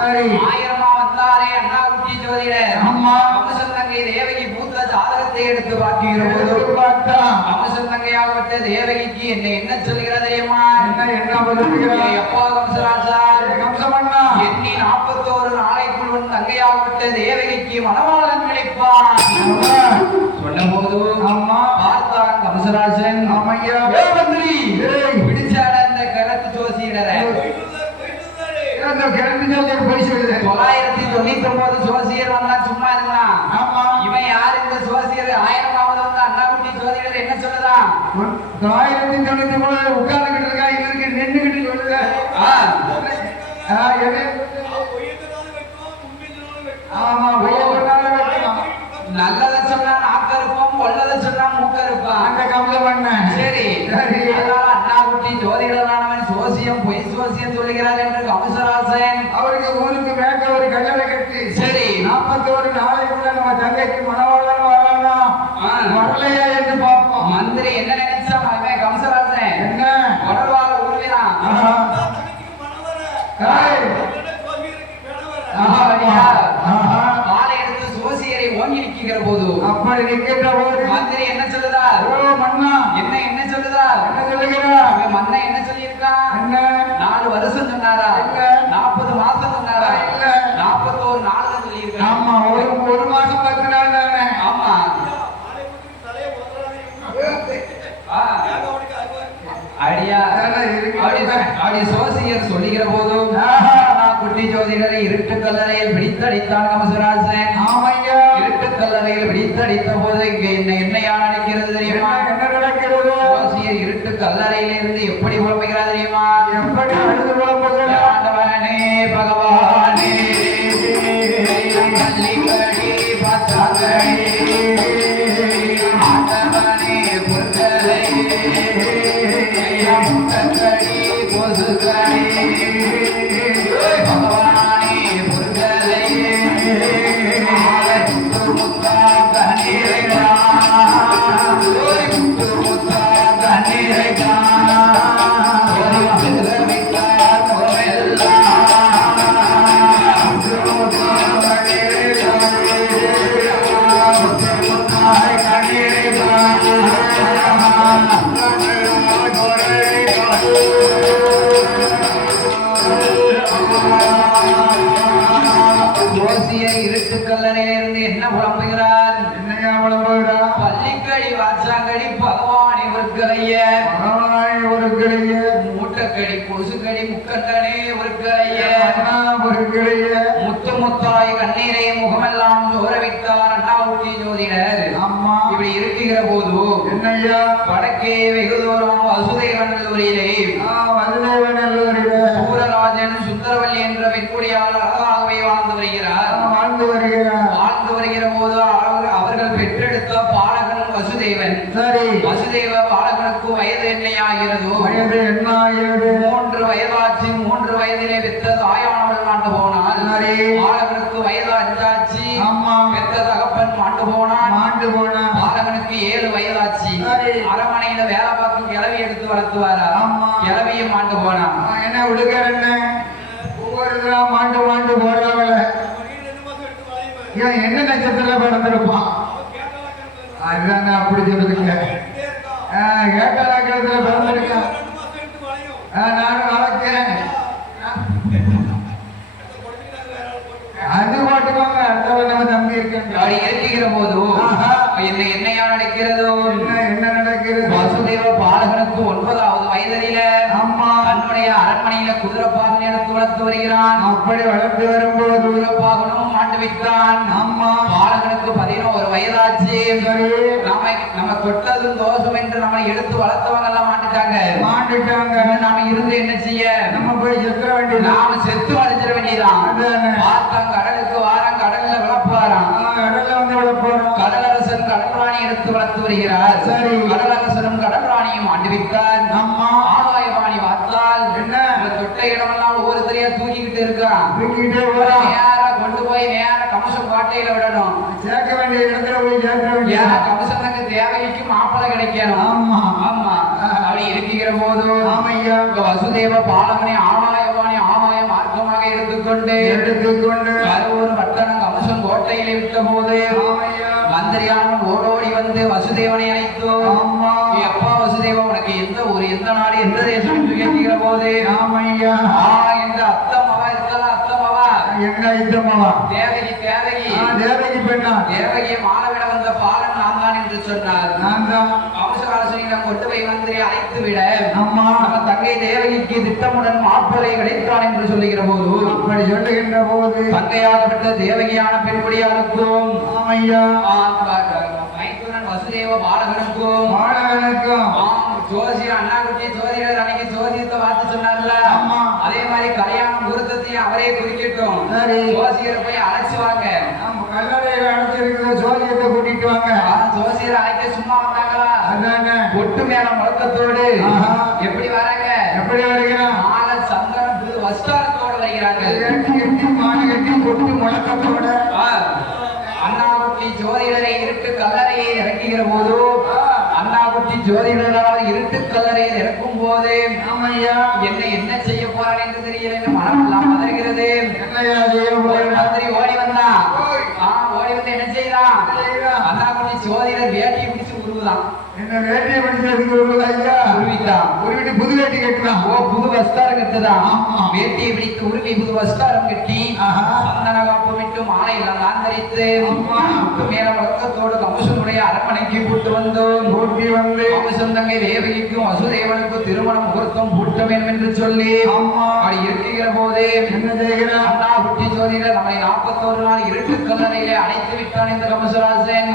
சரி. 1000 வந்தாரே அண்ணா குட்டி ஜோதிடர். ஆமா. கம்சன் தங்கை தேவகி பூத்த ஜாதகத்தை எடுத்து பார்க்கிற போது கம்சன் தங்கையாகப்பட்ட தேவகிக்கு என்ன சொல்லுகிறது தெரியுமா? என்ன சொல்லுகிறார்? எப்போ கம்சராஜா கம்சமண்ணா எண்ணி 41 நாளைக்குள் உன் தங்கையாகப்பட்ட தேவகிக்கு மணவாளன் கிடைப்பான் சொன்ன போது பார்த்தான் கம்சராஜன். ஆமையா மந்திரி பிடிச்சாட அந்த கிழக்கு ஜோசியிடரை. 999 ஜோசியர் வந்தா சும்மா இருந்தான். இவன் யார்? இந்த ஜோசியர் 1000வது வந்து அண்ணா குட்டி ஜோதிடர் என்ன சொல்லுதான்? 1099 உட்கார்ந்துகிட்டு இருக்கா. இவருக்கு நின்றுகிட்டு சொல்லுங்க. நல்லத சொன்னா நாக்க இருப்போம், கொல்லத சொன்னா மூக்க இருப்பான். அந்த கம்சம் பண்ண. சரி. அதனால அண்ணா குட்டி ஜோதிடரானவன் சோசியம் பொய் சோசியம் சொல்லுகிறார் என்று கம்சராசன் அவருக்கு ஊருக்கு மேற்க ஒரு கல்லறை கட்டி. சரி. 41 நாளைக்குள்ள நம்ம தங்கைக்கு மணவாளன் வரானா வரலையா என்று பார்ப்போம். மந்திரி என்ன நினைச்சான்? அவன் கம்சராசன் என்ன உடல்வாழ உருவினான். காலை எடுத்து சோசியரை ஓங்கி நிற்கிற போது அப்படி நிற்கின்ற போது மந்திரி என்ன சொல்லுதார்? மன்னா என்ன சொல்லுதார்? என்ன சொல்லுகிறார்? மன்னா என்ன சொல்லியிருக்கான்? என்ன 4 வருஷம் சொன்னாரா? 40 மாசம் சொன்னாரா? 41 நாள் தான் சொல்லியிருக்கான். ஆமா. ஒரு மாசம் 10 நாள் தானே. ஆமா. அப்படி சோசியர் சொல்லுகிற போதும் குட்டி ஜோதிடரை இருட்டு கல்லறையில் பிடித்தடித்தான் கம்சராசன். ஆமையா. இருட்டு கல்லறையில் பிடித்தடித்த போது என்னையா நடக்கிறது தெரியுமா? என்ன நடக்கிறது? சோசியர் இருட்டு கல்லறையில் இருந்து எப்படி புலம்புகிறார் தெரியுமா? எப்படி அழுது புலம்புகிறார்? ஆண்டவனே பகவானே பள்ளிக்கடி பத்தாங்கடி ஆண்டவனே புத்தரை முத்தக்கடி பொசுக்கடி பகவானே புத்தரை முத்து முத்தா கண்ணீரைடா முத்து முத்தா கண்ணீரைடா இருட்டு கல்லறையிலிருந்து என்ன புலம்புகிறார்? என்னையா புலம்புகிறார்? பள்ளிக்கடி வாச்சாங்கடி பகவான் இவருக்கரைய மூட்டக்கடி கொசுக்கடி முக்கண்டனே இவருக்கரைய முத்து முத்தாய் கண்ணீரை முகமெல்லாம் சோரவிட்டார் அண்ணா குட்டி ஜோதிடர். இப்படி இருக்குகிற போது என்னையா வடக்கே வெகு தூரம் வசுதேவநல்லூரிலே சூரராஜன் சுந்தரவல்லி என்ற பெண்குடியாளர் அழகாகவே வாழ்ந்து வருகிற போது அவர்கள் பெற்றெடுத்த பாலகன் வசுதேவன். வசுதேவ பாலகனுக்கு வயது என்னையாகிறதோ 3 வயதாச்சு. 3 வயதிலே வித்த தாயானவள் மாண்டு போனான். சரி. பாலகனுக்கு வயது 5 ஆச்சு. ஆமா. பெத்த தகப்பன் மாண்டு போனான். மாண்டு போனான். பாலகனுக்கு 7 வயதாச்சு. சரி. அரமனையில வேலை பார்க்கும் கிழவி எடுத்து வளர்த்துவாரா. ஆமா. கிழவியும் மாண்டு போனான். என்ன விடுக்கிற என்ன ஒவ்வொரு தடவை மாண்டு மாண்டு போறாங்கள இவன் என்ன நட்சத்திரத்துல பிறந்திருப்பான்? அதுதான் நான் அப்படி சொல்லுதுங்க. ஏட்டலாக்கிரத்துல பிறந்திருக்கான். நானும் வளர்க்கிறேன். அது போட்டுக்கோங்க. அடுத்தவன் நம்ம தம்பி இருக்கேன். அப்படி இருக்கிற போது என்ன என்னையா நடக்கிறதோ? என்ன நடக்கிறது? வசுதேவ பாலகனுக்கு 9வது வயதில அம்மா தன்னுடைய அரண்மனையில குதிரப்பாகன் எடுத்து வளர்த்து வருகிறான். அப்படி வளர்த்து வரும்போது குதிரப்பாகனும் மாண்டு விட்டான். அம்மா பாலகனுக்கு 11 வயதாச்சு. சரி. நம்ம தொட்டதும் தோஷம் என்று நம்ம எடுத்து வளர்த்தவங்க எல்லாம் மாட்டுட்டாங்க. நாம இருந்து என்ன செய்ய? நம்ம போய் செத்துற வேண்டியது. நாம செத்து வளைச்சிட வேண்டியதான். பார்த்தான் கடலுக்கு வாரம் கடல்ல விளப்பாராம். கடல்ல வந்து விளப்போறோம். கடலரசன் கடல்ராணி எடுத்து வளர்த்து வருகிறார். சரி. கடலரசனும் கடல்ராணியும் ஆண்டு விட்டார். அம்மா ஆதாயவாணி பார்த்தால் என்ன தொட்ட இடமெல்லாம் ஒவ்வொருத்தரையா தூக்கிக்கிட்டு இருக்கான். தூக்கிட்டே போறான். நேரா கொண்டு போய் நேர கமசம் பாட்டையில விடணும். சேர்க்க வேண்டிய இடத்துல போய் சேர்க்க வேண்டிய கமசத்துக்கு தேவைக்கு மாப்பிளை கிடைக்கணும். ஆமா ஆமா. அப்படி இருக்கிற போது ஆமையா வசுதேவ பாலகனை ஆதாயவாணி ஆதாய மார்க்கமாக எடுத்துக்கொண்டு கருவூர் பட்டணம் கமசம் கோட்டையில விட்ட போது மந்திரியானவன் ஓடோடி வந்து வசுதேவனை அழைத்து, அப்பா வசுதேவா உனக்கு எந்த ஊர், எந்த நாடு, எந்த தேசம் என்று கேட்கிற போது ஆமையா என்ற அத்தம்மாவா இருக்கலாம். அத்தம்மாவா எங்க இத்தம்மாவா? தேவகி. தேவகி தேவகி பெண்ணா? தேவகியை மாலவிட வந்த பாலன் நான் தான் என்று சொன்னார். நான் தான். கம்சராசனிடம் கொண்டு போய் மந்திரி அழைத்து விட அம்மா நம்ம தங்கை தேவகிக்கு திட்டமுடன் மாப்பிளை கிடைத்தான் என்று சொல்லுகிற போது அப்படி சொல்லுகின்ற போது தங்கையாகப்பட்ட தேவகியான பெண்குடியாளுக்கும் ஆமையா மைத்துனன் வசுதேவ பாலகனுக்கும் ஜோதியர் அண்ணாக்குட்டி ஜோதிடர் அன்னைக்கு ஜோதியத்தை பார்த்து சொன்னார்ல, அதே மாதிரி கல்யாணம் முகூர்த்தத்தையும் அவரே குறிக்கட்டும். ஜோசியரை போய் அழைச்சு வாங்க. கல்லறையில் அழைச்சிருக்கிற ஜோதியத்தை கூட்டிட்டு வாங்க. ஜோசியரை அழைக்க சும்மா வந்தாங்களா? ஒட்டு மேல முழக்கத்தோடு எப்படி வராங்க? எப்படி வருகிறான்? மாலை சந்தனம் புது வஸ்தாரத்தோடு வருகிறாங்க. கட்டி மாலை கட்டி ஒட்டு முழக்கத்தோட அண்ணாக்குட்டி ஜோதிடரை இருட்டு கல்லறையை இறக்குகிற போது அண்ணாக்குட்டி ஜோதிடரால் இருட்டு கல்லறையில் இறக்கும் போது என்ன செய்ய போறான் என்று தெரியல. மனம் எல்லாம் பதறுகிறது. மந்திரி ஓடி வந்தான். ஓடி வந்து என்ன செய்யலாம்? அண்ணாக்குட்டி ஜோதிடர் வேட்டியை பிடிச்சு உருவுதான். என்ன வேட்டியை பிடிச்சு உருவிட்டான். உருவிட்டு புது வேட்டி கட்டுறான். புது வஸ்தாரம் கட்டுதான். வேட்டியை பிடித்து உருவி புது வஸ்தாரம் கட்டி சந்தன காப்பு விட்டு மாலை எல்லாம் தரித்து மேல வழக்கத்தோடு கம்சனுடைய அரண்மனைக்கு கூட்டு வந்தோம். கூட்டி வந்து கம்சன் தங்கை தேவகிக்கும் வசுதேவனுக்கும் திருமண முகூர்த்தம் பூட்ட வேண்டும் என்று சொல்லி அப்படி இருக்கிற போதே என்ன செய்கிறார்? அண்ணா குட்டி ஜோதிடர் நம்மை 41 நாள் இருட்டு கல்லறையிலே அடைத்து விட்டான் இந்த கம்சராசன்.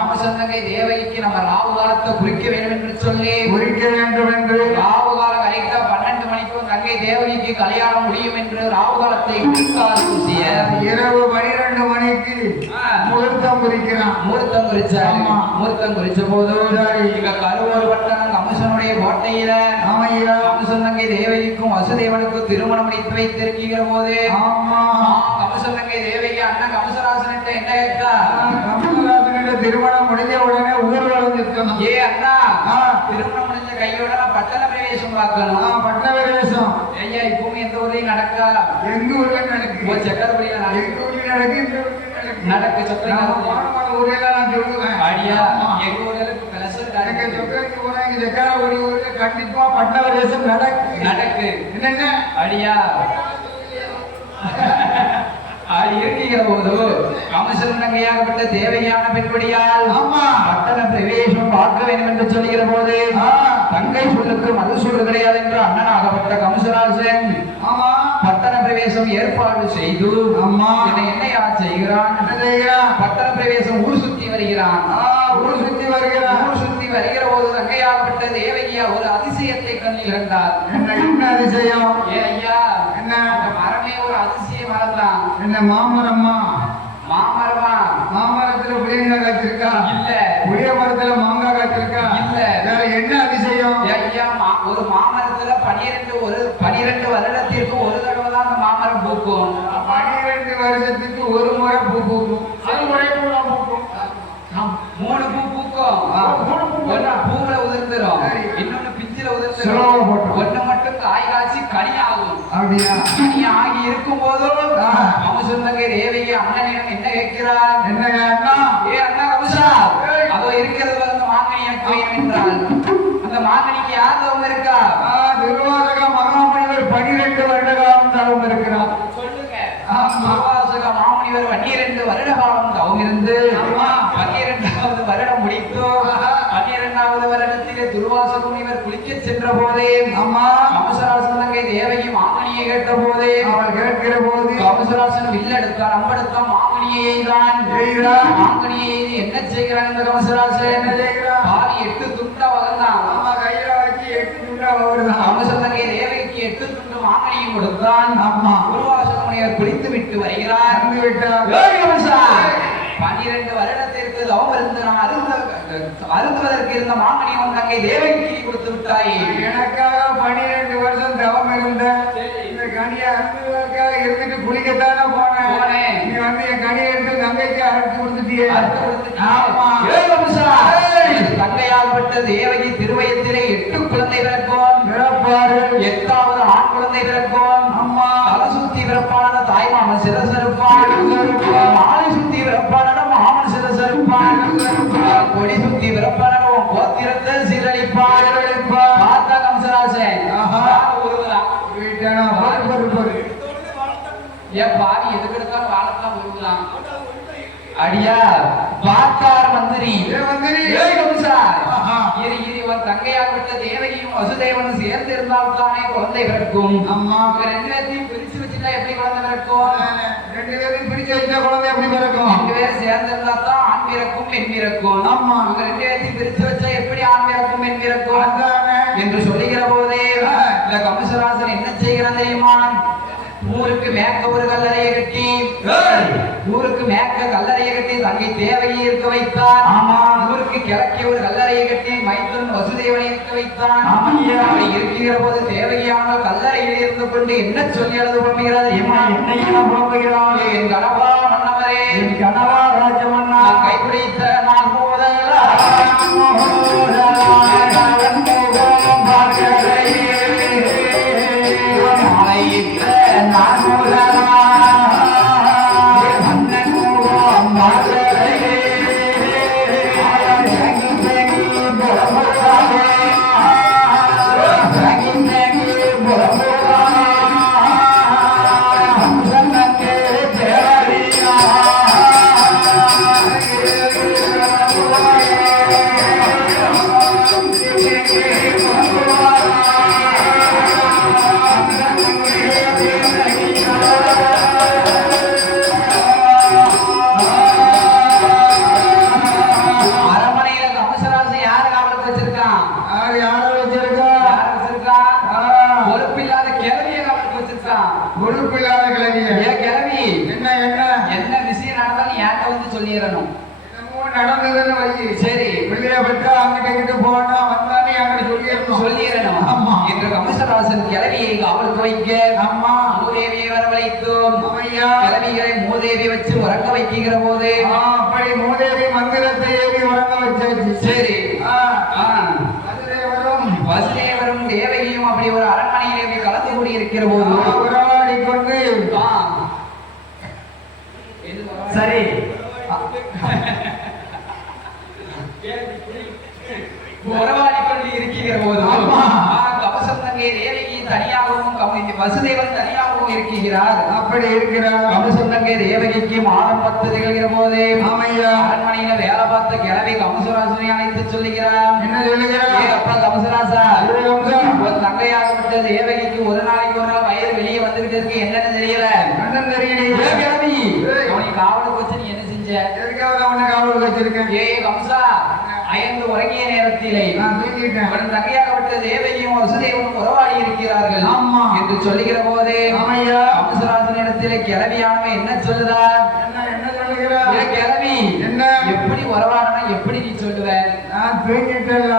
கம்சன் தங்கை தேவகிக்கு நம்ம ராவு காலத்தை குறிக்க வேண்டும் என்று சொல்லி குறிக்க வேண்டும் என்று ராவு காலம் கரெக்டா 12 மணிக்கும் தங்கை தேவகிக்கு கல்யாணம் முடியும் என்று ராவு காலத்தை இரவு 12 மணிக்கு முகூர்த்தம் குறிக்கிறான். முகூர்த்தம் குறிச்சார். முகூர்த்தம் குறிச்ச போது இங்க கருவூர் பட்டணம் கம்சனுடைய கோட்டையில கம்சன் தங்கை தேவகிக்கும் வசுதேவனுக்கும் திருமணம் முடித்து வைத்திருக்கிற போது கம்சன் தங்கை தேவகி அண்ணன் கம்சராசன்கிட்ட என்ன கேட்டா? கம்சராசன்கிட்ட திருமணம் முடிஞ்ச உடனே ஊர்வலம் இருக்கணும். அண்ணா திருமணம் முடிஞ்ச கையோட பட்டண பிரவேசம் பார்க்கணும். பட்டண பிரவேசம் ஐயா இப்பவும் எந்த ஊர்லயும் நடக்கா? எங்க ஊர்ல நடக்கு. சக்கரப்படியில எங்க ஊர்ல நடக்கு. நடக்கு ஊர்ல நான் சொல்லுவேன். அடியா எங்க ஊர்ல கண்டிப்பா பட்டண பிரவேசம் நடக்கு. என்னங்க அடியா இருக்கிற போது கம்சன் தங்கையாகப்பட்ட தேவையான பெண்படியால் பட்டண பிரவேசம் பார்க்க வேண்டும் என்று சொல்லுகிற போது தங்கை சொல்லுக்கு மது சொல்லு கிடையாது என்று அண்ணனாகப்பட்ட கம்சராசன் பட்டண பிரவேசம் ஏற்பாடு செய்து என்னையா செய்கிறான்? பட்டண பிரவேசம் ஊர் சுத்தி வருகிறான். ஊர் சுத்தி வருகிற போது தங்கையாகப்பட்ட தேவகியா ஒரு அதிசயத்தை கண்ணில் கண்டார். என்ன அதிசயம்? ஐயா என்ன மரமே ஒரு அதிசய மரம் தான். என்ன மாமரமா? மாமரமா? மாமரத்துல புளியங்காய் காய்ச்சிருக்கா? இல்ல. புளிய மரத்துல மாங்காய் காய்ச்சிருக்கா? இல்ல. வேற என்ன அதிசயம்? ஐயா ஒரு மாமரத்துல 12 வருடத்திற்கு ஒரு தடவை தான் அந்த மாமரம் பூக்கும். பூக்கும் 12 வருஷத்துக்கு ஒரு முறை பூ பூக்கும். அது முறை பூ பூக்கும். 3 பூ பூக்கும். ஒண்ணு பூவுல உதிர்ந்துரும், சரி. இன்னொன்னு பிஞ்சில சுலபமா உதிர்ந்துரும், போட்டுரும். ஒண்ணு மட்டும் காய் காய்ச்சி கனி ஆகும். அப்படியா? கனி ஆகி இருக்கும் போதும் கமசுந்தங்கை தேவகி அண்ணனிடம் என்ன கேட்கிறார்? என்ன அண்ணா? ஏ அண்ணா கமசா, அதோ இருக்கிறது வந்து மாங்கனி எனக்கு வேணும் என்றால் அந்த மாங்கனிக்கு யார் தவம் இருக்கா? திருவாசக மகாமணிவர் 12 வருட காலம் தவம் இருக்கிறார். சொல்லுங்க. ஆமா. திருவாசக மாமுனிவர் 12 வருட காலம் தவம் இருந்து ஆமா. 12வது வருடம் முடித்து 12வது வருடத்திலே திருவாசக முனிவர் குளிக்க சென்ற போதே அம்மா கமசராசனங்கை தேவகி மாங்கனியை கேட்ட போதே அவள் கேட்கிற போது கமசராசன் வில்லெடுத்தான், அம்பெடுத்தான், மாங்கனியை எய்தான். மாங்கனியை எய்து என்ன செய்கிறான் இந்த கமசராசன்? என்ன செய்கிறான்? பாதி 8 துண்டா வளர்ந்தான். அம்மா கையில வச்சு 8 துண்டா வருதான். கமசந்தங்கை தேவகிக்கு 8 துண்டு மாங்கனியும் கொடுத்தான். ஆமா. திருவாசக முனிவர் குளித்து விட்டு வருகிறார். வந்து விட்டார். 12 வருடத்திற்கு தவம் இருந்து நான் அருந்துவதற்கு இருந்த மாங்கனி உன் தங்கை தேவகிக்கு கொடுத்து விட்டாய். எனக்காக 12 வருஷம் தவம் இருந்த இந்த கனியை அருந்துவதற்காக இருந்துட்டு குளிக்கத்தானே போனேன். நீ வந்து என் கனியை எடுத்து தங்கைக்கு அறுத்து கொடுத்துட்டியே. ஆமா. தங்கையாகப்பட்ட தேவகி திருவயத்திலே 8 குழந்தை பிறக்கும். பிறப்பாரு. 8வது ஆண் குழந்தை பிறக்கும். அம்மா. தலை சுத்தி பிறப்பான தாய்மாமன் சிரசருப்பான். மாலை சுத்தி பிறப்பான மாமன் சிரசருப்பான். கொடி சுத்தி பிறப்பான கோத்திரத்தை சீரழிப்பான். பார்த்தா கம்சராசன் ஏன் பாவி எதுக்கு எடுத்தாலும் வாழத்தான் விரும்பலாம். அடியா பார்த்தார் மந்திரி தங்கையாகப்பட்ட தேவகியும் வசுதேவனும் சேர்ந்து இருந்தால் தானே குழந்தை பிறக்கும். அம்மா 2 பேரையும் பிரிச்சு வச்சுட்டா எப்படி குழந்தை பிறக்கும்? 2 பேரையும் பிரிச்சு வச்சா குழந்தை எப்படி பிறக்கும்? 2 பேரும் சேர்ந்து இருந்தா தான் ஆண் பிறக்கும் பெண் பிறக்கும். ஆமா. 2 பேரையும் பிரிச்சு வச்சா எப்படி ஆண் பிறக்கும் பெண் பிறக்கும் என்று சொல்லுகிற போதே இந்த கமசராசன் என்ன செய்கிறான் தெரியுமா? ஊருக்கு மேற்க ஒரு கல்லறையை கட்டி தங்கை தேவகி இருக்க வைத்தான். ஊருக்கு கிழக்கே ஒரு கல்லறையை கட்டி மைத்துன் வசுதேவனை இருக்க வைத்தான். அப்படி இருக்கிற போது தேவகியானவர் கல்லறையில் இருந்து கொண்டு என்ன சொல்லி அழுது புலம்புகிறது? என் கணவா மன்னவரே, என் கணவா ராஜமன்னா, நான் கைப்பிடித்த நான் முதல் நடந்ததுன்னு வை. சரி, பிள்ளைய பெற்றா அங்கிட்ட கிட்ட போனா வந்தானே அங்கிட்ட சொல்லிடணும். ஆமா. என்று கமசராசன் கிளவியை காவலுக்கு வைக்க அம்மா மூதேவியை வரவழைத்தோம். ஐயா கிளவிகளை மூதேவி வச்சு உறங்க வைக்கிற போது அப்படி மூதேவி மந்திரத்தை ஏவி உறங்க வச்சாச்சு. சரி. வசுதேவரும் தேவகியும் அப்படி ஒரு அரண்மனையிலே கலந்து கூடி இருக்கிற போது உறவாடி கொண்டு சரி உறவாடி கொண்டு இருக்கிற போது கவசம் தங்கை தேவகி தனியாகவும் வசுதேவன் தனியாகவும் இருக்கிறார். அப்படி இருக்கிறார். கவசம் தங்கை தேவகிக்கு மாதம் 10 திகழ்கிற போதே அரண்மனையில வேலை பார்த்த கிளவி கமசராசனை அழைத்து சொல்லுகிறார். என்ன சொல்லுகிறார்? அப்பா கமசராசா, தங்கையாகப்பட்ட தேவகிக்கு ஒரு நாளைக்கு ஒரு நாள் வயது வெளியே வந்துகிட்டு இருக்கு, என்னன்னு தெரியல. கிளவி அவனை காவலுக்கு வச்சு நீ என்ன செஞ்ச? அவனை காவலுக்கு வச்சிருக்கேன். கம்சா, அயர்ந்து உறங்கிய நேரத்திலே நான் தூங்கிட்டேன். அவன் தங்கையாகப்பட்ட தேவகியும் வசுதேவனும் உறவாடி இருக்கிறார்கள் என்று சொல்லுகிற போதே கம்சராசனிடத்திலே கிளவியானவன் என்ன சொல்லுதார்? என்ன சொல்லுகிறார்? கிளவி என்ன எப்படி உறவாடணும் எப்படி நீ சொல்லுவ? நான் தூங்கிட்டேன்.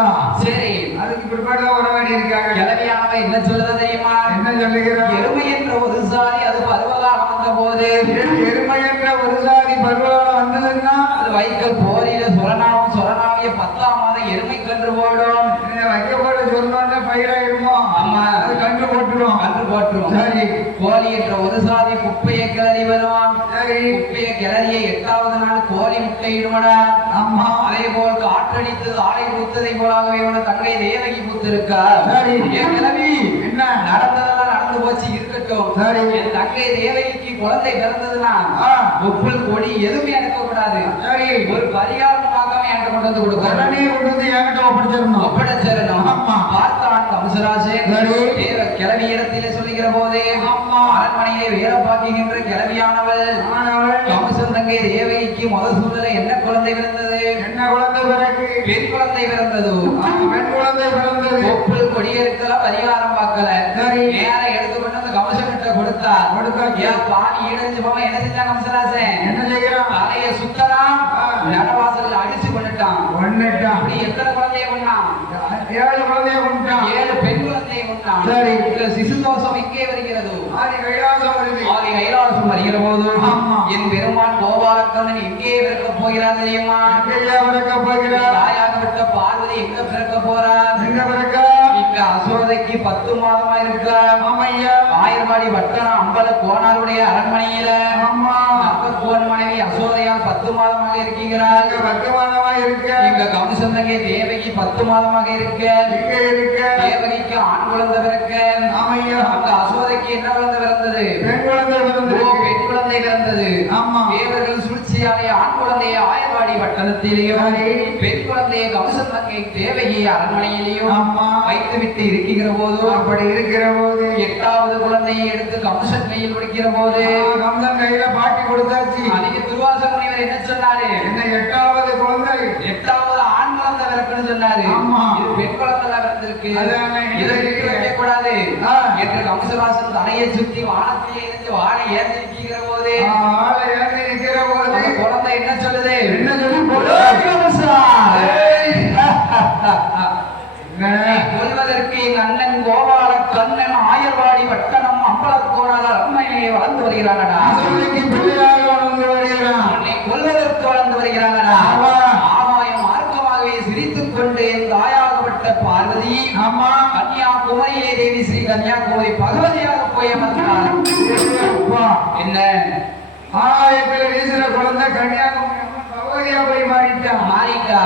சரி, அதுக்கு பிற்பாடுதான் வர வேண்டி இருக்காங்க. கிளவியானவ என்ன சொல்லுத தெரியுமா? என்ன சொல்லுகிறோம்? எருமை என்ற ஒரு சாதி அது பருவகாலம் வந்த போது, எருமை என்ற ஒரு சாதி பருவகாலம் வந்ததுன்னா அது வைக்கல் போரில சுரணாவும் சுரணாவிய 10ஆம் மாதம் எருமை கன்று போடும். வைக்கப்பட சொன்னோட பயிராயிருமோ? ஆமா, அது கன்று போட்டுரும். கன்று போட்டுரும். சரி, கோழி என்ற ஒரு சாதி குப்பையை கிளறி வரும். சரி, குப்பையை கிளறிய 8வது நாள் கோழி முட்டையிடுமடா. ஆமா, அதே போல் காற்றடித்தது ஆடை பூத்ததை போலாகவே உன தங்கை தேவகி பூத்திருக்கா. சரி, ஏன் கிளவி என்ன நடந்ததெல்லாம் நடந்து போச்சு, இருக்கட்டும். சரி, என் தங்கை தேவகிக்கு குழந்தை பிறந்ததுன்னா உப்புள் கொடி எதுவுமே எடுக்கக்கூடாது. சரி, ஒரு பரிகாரம் பார்க்காம என்கிட்ட கொண்டு வந்து கொடுக்கணும். உடனே கொண்டு வந்து என்கிட்ட ஒப்படைச்சிடணும். ஒப்படைச்சிடணும். ஆமா. பார்த்தான் கம்சராஜன். சரி. தேவ கிளவி இடத்திலே சொல்லுகிற போதே, ஆமா, அரண்மனையிலே வேலை பார்க்கின்ற கிளவியானவள் கம்சன் தங்கை தேவகிக்கு முதல் சூழல என்ன குழந்தை பிறந்தது? என்ன குழந்தை பிறகு? பெண் குழந்தை பிறந்தது. பெண் குழந்தை பிறந்தது. ஒப்புள் கொடியெடுக்கல பரிகாரம் பார்க்கல. சரி, நேரம் எடுத்துக்கொண்டு அந்த கம்சன் கிட்ட கொடுத்தா. ஏன் பாவி ஈடறிஞ்சு போவ? என்ன செஞ்சா கம்சராஜன்? என்ன செய்கிறான்? தலைய சுத்தலாம், நடவாசல் அடிச்சு கொண்டுட்டான். அப்படி எத்தனை குழந்தைய கொண்டான்? 7 குழந்தைய கொண்டான். 7 பெண் குழந்தையை கொண்டான். சரி, இதுல சிசு தோஷம் எங்கே வருகிறது? ஆதி கைலாசம் வருது. ஆதி கைலாசம் வருகிற போது ஆமா. என் பெருமான் கோபாலக்கண்ணன் எங்கே பிறக்க போகிறார் தெரியுமா? எங்கேயா பிறக்க போகிறார்? தாயாகப்பட்ட பார்வதி எங்க பிறக்க போறார்? எங்க பிறக்க? இங்க அசோதைக்கு 10 மாதமா இருக்கார். ஆமையா. ஆயிரமாடி வட்டணம் அம்பல கோனாருடைய அரண்மனையில ஆமா, அப்பன் மனைவி அசோதையால் 10 மாதமாக இருக்கிறார். 10 மாதமா இருக்க. இங்க கம்சன் தங்கை தேவகி 10 மாதமாக இருக்க. இங்க இருக்க. தேவகிக்கு ஆண் குழந்தை பிறக்க. ஆமையா. அங்க அசோதைக்கு என்ன குழந்தை பிறந்தது? பெண் குழந்தை பிறந்தது. பெண் குழந்தை பிறந்தது. ஆமா, தேவர்கள் சூழ்ச்சியாலே ஆண் குழந்தையை ஆயர்வாடி பட்டணத்திலேயும் பெண் குழந்தையை கம்சன் தங்கை தேவகி அரண்மனையிலேயும் ஆமா, வைத்து விட்டு இருக்கிற போது, அப்படி இருக்கிற போது 8வது குழந்தையை எடுத்து கம்சன் கையில் கொடுக்கிற போது கம்சன் கையில பாட்டி கொடுத்தாச்சு. அதுக்கு துர்வாச முனிவர் என்ன சொன்னாரு? என்ன 8வது குழந்தை? 8வது ஆண் குழந்தை பிறக்குன்னு சொன்னாரு. ஆமா, இது பெண் குழந்தை பிறந்திருக்கு, அதானே. இதை இருக்க வைக்க கூடாது ஆ. என்று கம்சராசன் தலையை சுத்தி வானத்திலே இருந்து வாழை ஏற்றிருக்கிற போது ஆளை ஏறி நிக்கிற போது அந்த குழந்தை என்ன சொல்லுது? என்ன சொல்லி கொள்வதற்கு எங்க அண்ணன் கோபால கண்ணன் ஆயர்வாடி வட்டணம் அம்பலக்கோணால அரண்மனையிலே வளர்ந்து வருகிறானடா. பிள்ளையாக வந்து வருகிறான். உன்னை கொல்வதற்கு வளர்ந்து வருகிறானடா. ஆமா. ஆமாயம் மார்க்கமாகவே சிரித்துக் கொண்டு என் தாயாகப்பட்ட பார்வதி ஆமா, கன்னியாகுமரியிலே தேவி ஸ்ரீ கன்னியாகுமரி பகவதியாக போய் அமர்ந்தார். என்ன ஆலயத்தில் வீசுற குழந்தை கன்னியாகுமரி பகவதியா போய் மாறிட்டான். மாறிட்டா.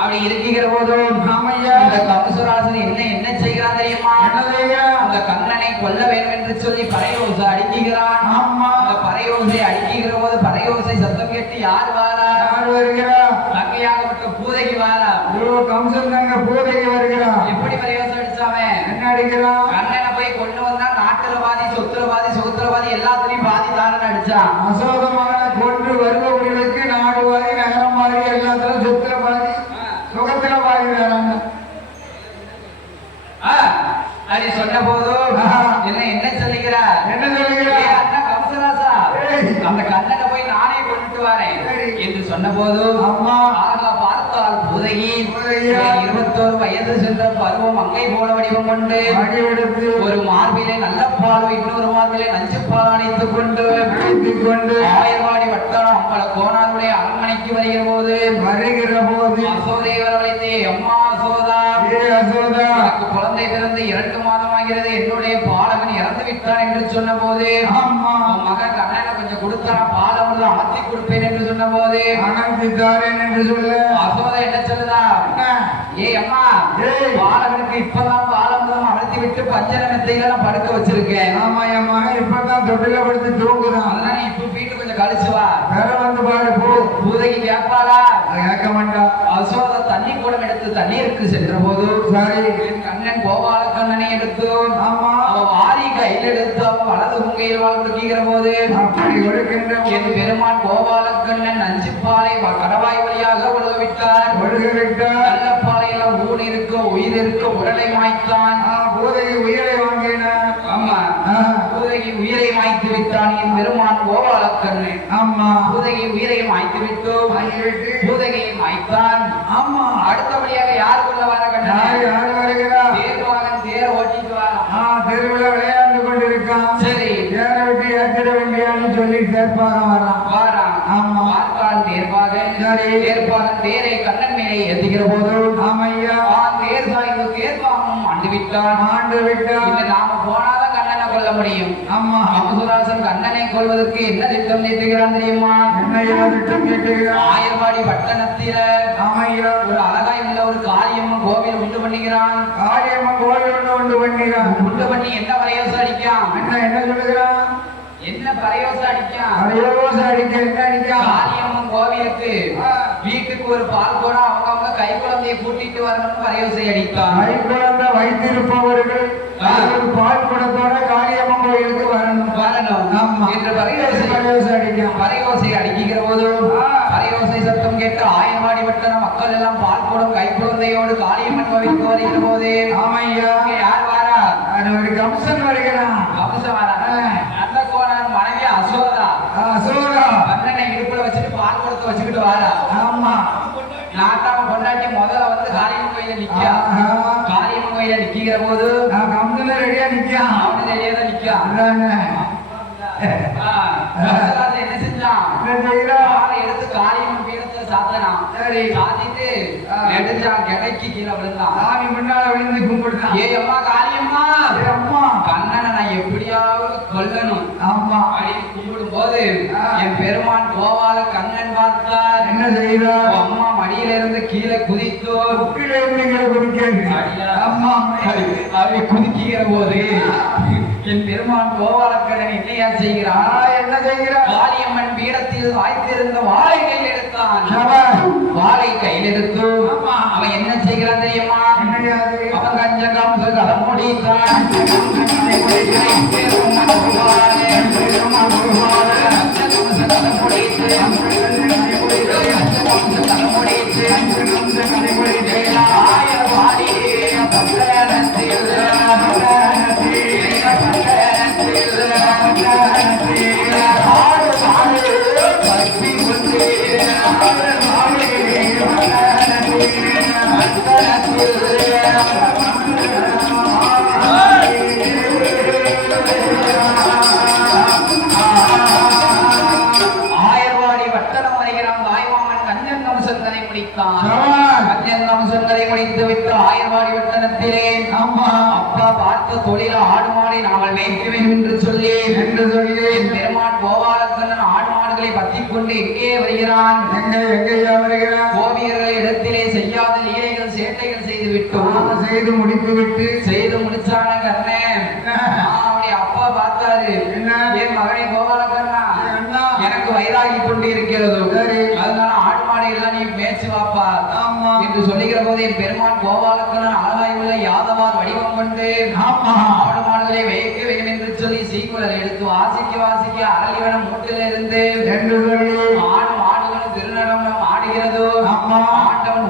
அப்படி இருக்கிற போதும் ஆமையா. இந்த கம்சராசன் என்ன செய்கிறான் தெரியுமா? என்ன செய்கிறான்? அந்த கண்ணனை கொல்ல வேண்டும் என்று சொல்லி பறையோசை அடிக்கிறான். ஆமா, அந்த பறையோசை அடிக்கிற போது பறையோசை சத்தம் கேட்டு யார் வாரா? யார் வருகிறா? தங்கையாகப்பட்ட பூதகி வாரா. கம்சன் தாங்க பூதைக்கு வருகிறான். எப்படி பறையோசை அடிச்சாவன்? என்ன அடிக்கிறான்? கண்ணனை போய் கொண்டு வந்தா நாட்டுல பாதி சொத்துல பாதி சொத்துல பாதி எல்லாத்துலயும் பாதி தானே அடிச்சான். அசோகமான கொன்று வருபவர்களுக்கு நாடு வாரி நகரம் வாரி எல்லாத்திலும் சொத்துல பாதி சுகத்துல பாதிக்கிறாங்க. அது சொன்ன போதும் என்ன சொல்லுகிறார்? என்ன சொல்லுகிறார்? ஏய் அண்ணா கம்சராசா, ஏய். அந்த கண்ணனை போய் நானே கொண்டுட்டு வரேன் சரி. என்று சொன்ன போதும் அம்மா, ஆகா பார்த்தால் பூதகி பூதகியா. 21 வயது சென்ற பருவம் அங்கை போல வடிவம் கொண்டு அடியெடுத்து ஒரு மார்பிலே நல்ல பால் இன்னொரு மார்பிலே நஞ்சு பால் அணைத்துக் கொண்டு அழைத்துக் கொண்டு ஆயர்வாடி வட்டாரம் அம்பல கோனாருடைய அரண்மனைக்கு வருகிற போது வருகிற போது அசோதேவர் அழைத்தே, அம்மா அசோதா, ஏ அசோதா, எனக்கு குழந்தை பிறந்து 2 மாதம் ஆகிறது, என்னுடைய பாலகன் இறந்து விட்டான் என்று சொன்ன போது அம்மா, உன் மகன் கண்ணனை கொஞ்சம் கொடுத்தான், பால் அமிர்த அமர்த்தி கொடுப்பேன் என்று சொன்ன போது அனந்தித்தாரேன் என்று சொல்ல அசோதா என்ன சொல்லுதா? ஏய் அம்மா, ஏய். பாலகனுக்கு இப்பதான் பாலமிர்தம் அமர்த்தி விட்டு பஞ்சன மெத்தையில நான் படுக்க வச்சிருக்கேன். ஆமா, என் மகன் இப்பதான் தொட்டில படுத்து தூங்குதான். அதனால நீ இப்ப வீட்டு கொஞ்சம் கழிச்சு வா. வேற வந்து பாரு போ. பூதகி கேட்பாளா? கேட்க மாட்டா. அசோதா தண்ணி குடம் எடுத்து தண்ணீருக்கு சென்ற போது சரி, என் கண்ணன் கோபால கண்ணனை எடுத்து ஆமா, அவ வாரி கையில் எடுத்து அவ வலது முங்கையில் வாழ்ந்துக்கிற போது அப்படி ஒழுக்கின்ற என் பெருமான் கோபால கண்ணன் நஞ்சுப்பாலை கடவாய் வழியாக உழவு விட்டார். ஒழுகிவிட்டார். நல்ல பாலையெல்லாம் ஊன் இருக்க உயிர் இருக்க உடலை மாய்த்தான். போதைக்கு உயிரை வாங்கினார். ஆமா, ஆ. பூதகி பூதகி உயிரை மாய்த்து விட்டான் என் பெருமான் கோபாலக்கண்ணு. ஆமா பூதகி உயிரை மாய்த்து விட்டோம், பூதகியை மாய்த்தான். ஆமா அடுத்தபடியாக யாருக்குள்ள வர கண்ணன்? யாரு வருகிறா? தேர்வாகன் தேர ஓட்டிட்டு வரான். தெருவில் விளையாண்டு கொண்டிருக்கான். சரி, தேர விட்டு ஏற்றிட வேண்டியான்னு சொல்லி தேர்ப்பாக வரான். வாரான். ஆமா பார்த்தான் தேர்வாகன். சரி, தேர்வாகன் தேரை கண்ணன் மேலே ஏற்றுகிற போது ஆமையா தேர் சாய்ந்து தேர்வாகனும் ஆண்டு விட்டான். ஆண்டு விட்டான். இங்க நாம போனாதான் கண்ணனை கொல்ல முடியும். ஆமா அமுதராசன் கண்ணனை கொல்வதற்கு என்ன திட்டம் நீட்டுகிறான் தெரியுமா? என்ன திட்டம் கேட்டுகிறான்? ஆயர்வாடி பட்டணத்தில ஆமையா ஒரு அழகாய் உள்ள ஒரு காளியம்மன் கோவில் உண்டு பண்ணுகிறான். காளியம்மன் கோவில் உண்டு பண்ணிக்கிறான். உண்டு பண்ணி என்ன பரையோசம் அடிக்கான்? என்ன சொல்லுகிறான்? என்ன பரையோசம் அடிக்கான்? அடிக்க என்ன அடிக்கான்? காளியம்மன் கோவிலுக்கு வீட்டுக்கு ஒரு பால் கூட அவங்க கை குழந்தையை கூட்டிட்டு வரணும்னு பரையோசை அடித்தான். கை குழந்தை வைத்திருப்பவர்கள் ஒரு பால் குடத்தோட காளியம்மன் கோயிலுக்கு வரணும் என்று பரையோசை அடிக்கிற போது பரையோசை சத்தம் கேட்டு ஆயர்வாடி வட்டண மக்கள் எல்லாம் பால் குடம் கை குழந்தையோடு காளியம்மன் கோவிலுக்கு வருகிற போது ஆமையா யார் வாரா? கம்சன் வருகிறான். கம்சன் வாரா? நல்ல கோணர் மனைவி அசோதா. அசோதா கண்ணனை இடுப்புல வச்சுட்டு பால் குடத்தை வச்சுக்கிட்டு வாரா. ஆமா நாட்டாம கொண்டாட்டி முதல்ல வந்து காளியம்மன் கோயில நிக்கா. காளியம்மன் கோயில நிக்கிற போது கம்சன் ரெடியா நிக்கான். அவனு ரெடியா தான் நிக்கான். என்ன செஞ்சான்? எடுத்து காளியம்மன் பீடத்துல சாத்தனான். சரி, சாத்திட்டு எடுத்தான். கிடைக்கு கீழே விழுந்தான். சாமி முன்னால விழுந்து கும்பிடுறான். ஏ அம்மா காளியம்மா, அம்மா கண்ணனை நான் எப்படியாவது கொல்லணும். ஆமா அப்படின்னு கும்பிடும் போது என் பெருமான் கோபால கண்ணன் பார்த்தார். என்ன செய்தார்? அம்மா மடியில இருந்து கீழே குதித்தோர். கீழே இருந்து குதிக்க அம்மா அப்படி குதிக்கிற போது என் பெருமான் கோபாலக்கண்ணன் என்னையா செய்கிறார்? என்ன செய்கிறார்? காளியம்மன் பீடத்தில் வாய்த்திருந்த வாளை கையில் எடுத்தான். வாளை கையில் எடுத்து அவன் என்ன செய்கிறான் தெரியுமா? அவன் கஞ்சகம் களம் முடித்தான். ஆயர்வாடி வட்டணம் வருகிறான். தாய்மாமன் கஞ்சன் கம்சந்தனை முடித்தான். கஞ்சன் கம்சந்தனை முடித்து விட்டு ஆயர்வாடி வட்டணத்திலே அப்பா பார்த்த தொழில ஆடு மாடை நாங்கள் மேய்க்குவேன் என்று சொல்லி பெருமான் கோபாலக்கண்ணன் ஆடு மாடுகளை பற்றிக் கொண்டு எங்கே வருகிறான்? எங்கேயா வருகிறான்? கோபியர்கள் இடத்திலே செய்யாத லீலைகள் சேட்டைகள் செய்து விட்டோம். செய்து முடிச்சான கண்ணே. அவனுடைய அப்பா பார்த்தாரு. என் மகனை கோபாலக்கண்ணா, எனக்கு வயதாகி கொண்டு இருக்கிறது, அதனால ஆடு மாடை எல்லாம் நீ மேய்ச்சி வாப்பா என்று சொல்லுகிற போது என் பெருமான் கோபாலக்கண்ணன் அழகாய் உள்ள யாதவார் வடிவம் கொண்டு ஆடு மாடுகளை வைக்க வேண்டும் என்று சொல்லி சீக்குழல் எடுத்து வாசிக்க அரளிவனம் மூட்டில இருந்து ஆடு மாடுகளும் திருநடம் ஆடுகிறதோ. ஆண்டவன்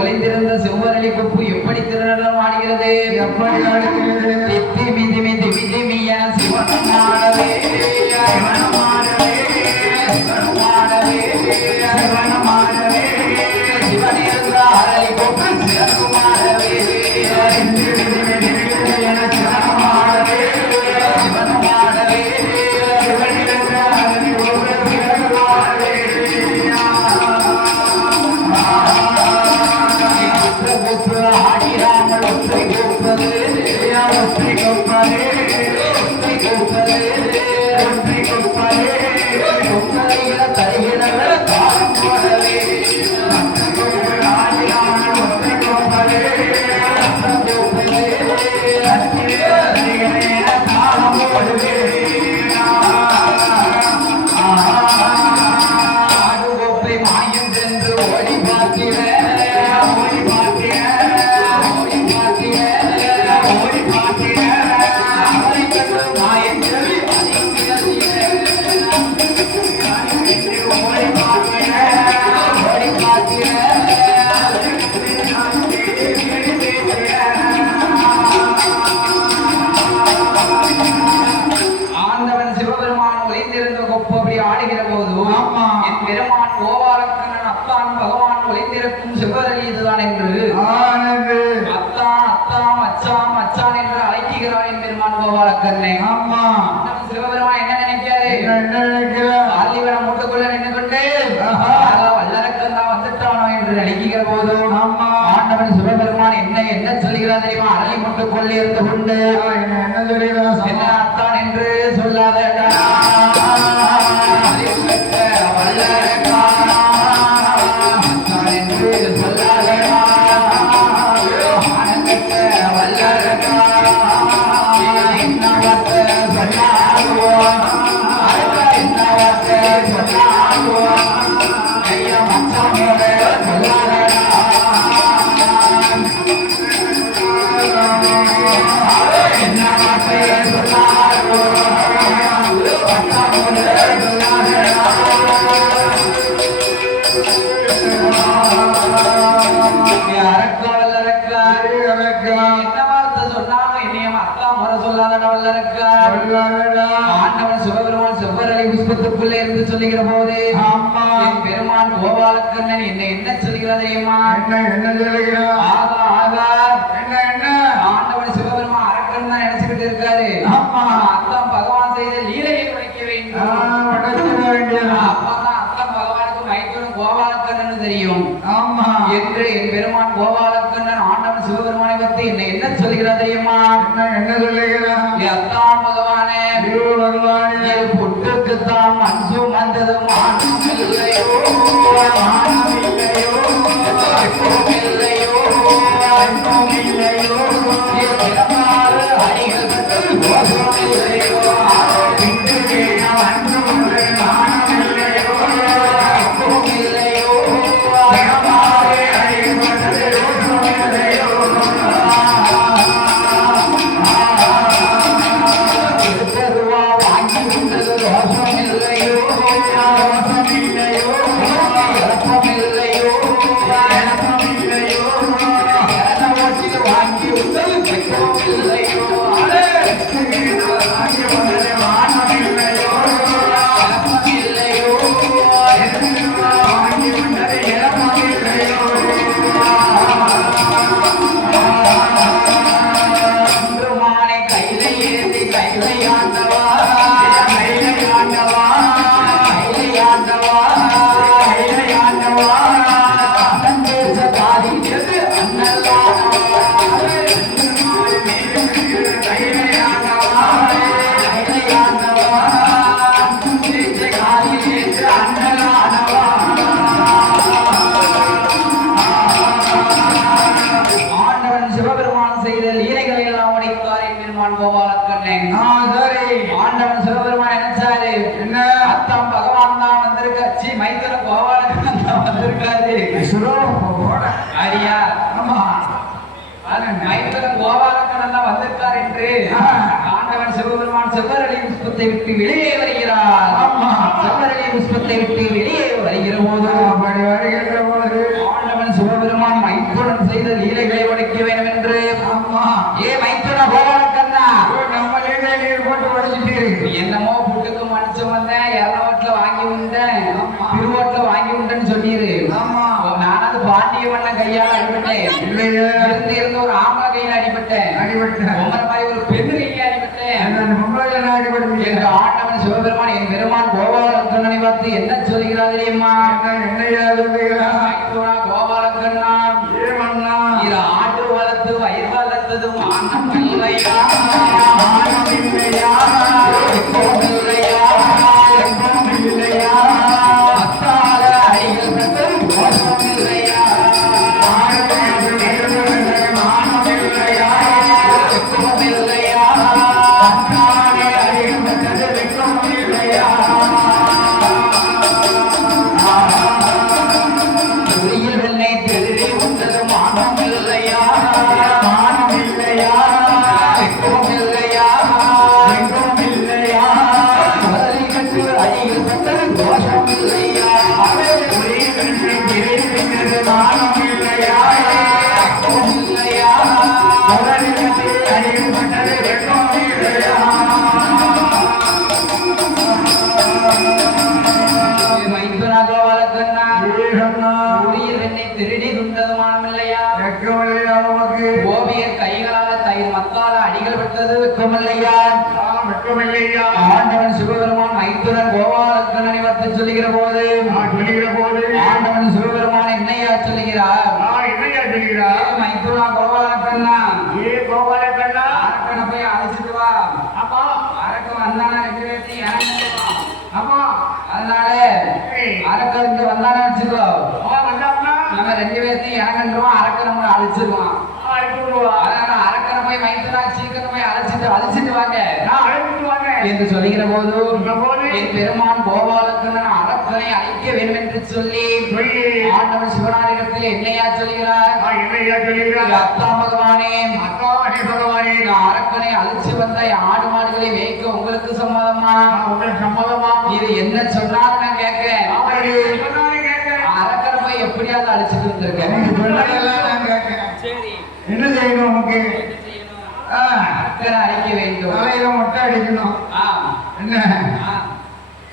ஒளிந்திருந்த செவ்வரளி கொப்பு எப்படி திருநடம் ஆடுகிறது? எப்படி ஆடுகிறது? திமி திமி திமி திமிய சிவனம் ஆடவே சிவனிருந்த அரளி கொப்பு சிறக்கும் ஆடவே என் பெருமான் கோபாலக்கண்ணன் அத்தான் பகவான் ஒளிந்திருக்கும் செவ்வரளி இதுதான் என்று அத்தான் அத்தான் மச்சான் மச்சான் என்று அழைக்கிறான் என் பெருமான் கோபாலக்கண்ணே. சிவபெருமான் என்ன நினைக்காரு? ஆலிவனம் மூட்டுக்குள்ள நின்று கொண்டு வல்லரக்கன் தான் வந்துட்டானோ என்று நினைக்கிற போதும் ஆண்டவன் சிவபெருமான் என்ன சொல்லுகிறார் தெரியுமா? அரளி மூட்டுக்குள்ளே இருந்து கொண்டு என்ன அத்தான் என்று சொல்லாதடா வல்லரக்கா அத்தான் என்று சொல்லாதடா ஆனந்த வல்லரக்கா என்ன வார்த்தை சொன்னாரோ என்ன வார்த்தை சொன்னாரோ ஐயா மச்சானோட சொல்லாதடா என்ன வார்த்தை சொன்னாரோ மச்சானோட சொல்லாதடா அரக்கா வல்லரக்கா என்ன வார்த்தை சொன்னாலும் என்னையும் அத்தா முறை சொல்லாதடா வல்லரக்கா. ஆண்டவன் சிவபெருமான் செவ்வரளி புஷ்பத்துக்குள்ளே இருந்து சொல்லுகிற போது என் பெருமான் கோபாலக்கண்ணன் என்ன சொல்லுகிறார் தெரியுமா? ஆகா ஆகா ஆண்டவன் சிவபெருமான் அரக்கன் தான் நினைச்சுக்கிட்டு இருக்காரு. அத்தான் பகவான் செய்த லீலையை உடைக்க வேண்டும். அப்பதான் அத்தான் பகவானுக்கு மைத்துனும் கோபாலக்கண்ணன் தெரியும் என்று என் பெருமான் கோபாலக்கண்ணன் ஆண்டவன் சிவபெருமானை பத்தி என்ன சொல்லுகிறார் தெரியுமா? அத்தான் பகவானே புட்டுக்குத்தான் மஞ்சு வந்தது மானம் இல்லையோ அடிகள் இல்லையோ ஆண்டவன் சிவபெருமான் நினைச்சாரு அத்தான் பகவான் தான் வந்திருக்காச்சு மைத்திர கோபாலக்கண்ணன் தான் வந்திருக்காரு அரியா மைத்திர கோபாலக்கண்ணன் தான் வந்திருக்கார் என்று ஆண்டவன் சிவபெருமான் செவ்வரளி புஷ்பத்தை விட்டு வெளியே வருகிறார். செவ்வரளி புஷ்பத்தை விட்டு வெளியே வருகிற போது ஆண்டவன் சிவபெருமான் மைத்துடன் செய்த லீலைகளை உடைக்க வேண்டும் என்று மைத்துன கோபாலக்கண்ணா என்னமோ புட்டுக்கு மனுச்சு வந்தேன் எரநோட்ல வாங்கி உண்டேன் திருவோட்ல வாங்கி உண்டேன்னு சொன்னீரு. நானது பாண்டிய மண்ண கையால அடிபட்டேன் இருந்து ஒரு ஆம்பளை கையில அடிபட்டேன் உங்களை மாதிரி ஒரு பெண் கையில அடிபட்டேன் என்று ஆண்டவன் சிவபெருமான் என் பெருமான் கோபாலக்கண்ணனை பார்த்து என்ன சொல்கிறார் தெரியுமா? கோபாலக்கண்ணா இது ஆட்டு வளர்த்து வயிறு வளர்த்தது மானம் இல்லையா அத்தால அடிகள் மோசம் இல்லையா மானம் இல்லையா இல்லையா அத்தாலே அடிகள் வெக்கம் இல்லையா துளியில் வெண்ணை திருடி உண்டது மானம் இல்லையா வெக்கம் இல்லையா அப்படி சொல்லுகிற போது ஆண்டவன் சிவபெருமான் என்னையா சொல்லுகிறார்? மைத்துனா கோபாலக்கண்ணா, அரக்கனை போய் அழைச்சிட்டு வா. அரக்கன் வந்தானா 2 பேர்த்தையும் இறங்கிட்டு வா. அதனால அரக்கன் இங்க வந்தானே வச்சுக்கோ, நம்ம 2 பேர்த்தையும் இறங்கிடுவோம். அரக்கன் நம்மளை அழைச்சிருவான். அதனால அரக்கனை போய் மைத்துனா சீக்கிரம் போய் அழைச்சிட்டு வாங்க என்று சொல்லுகிற போது என் பெருமான் கோபாலக்கண்ணன் அரக்கனை அழைக்க வேண்டும் என்று சொல்லி ஆண்டவன் சிவனாரிடத்தில் என்னையா சொல்கிறார்? அத்தா பகவானே, அரக்கனை அழைச்சு வந்த ஆடு மாடுகளை மேய்க்க உங்களுக்கு சம்மதமா? இது என்ன சொன்னாலும் நான் கேட்கிறேன். அரக்கனை போய் எப்படியாவது அழைச்சிட்டு வந்திருக்கேன். என்ன செய்யணும்? நமக்கு அரக்கனை அழைக்க வேண்டும். தலையில மொட்டை அடிக்கணும். என்ன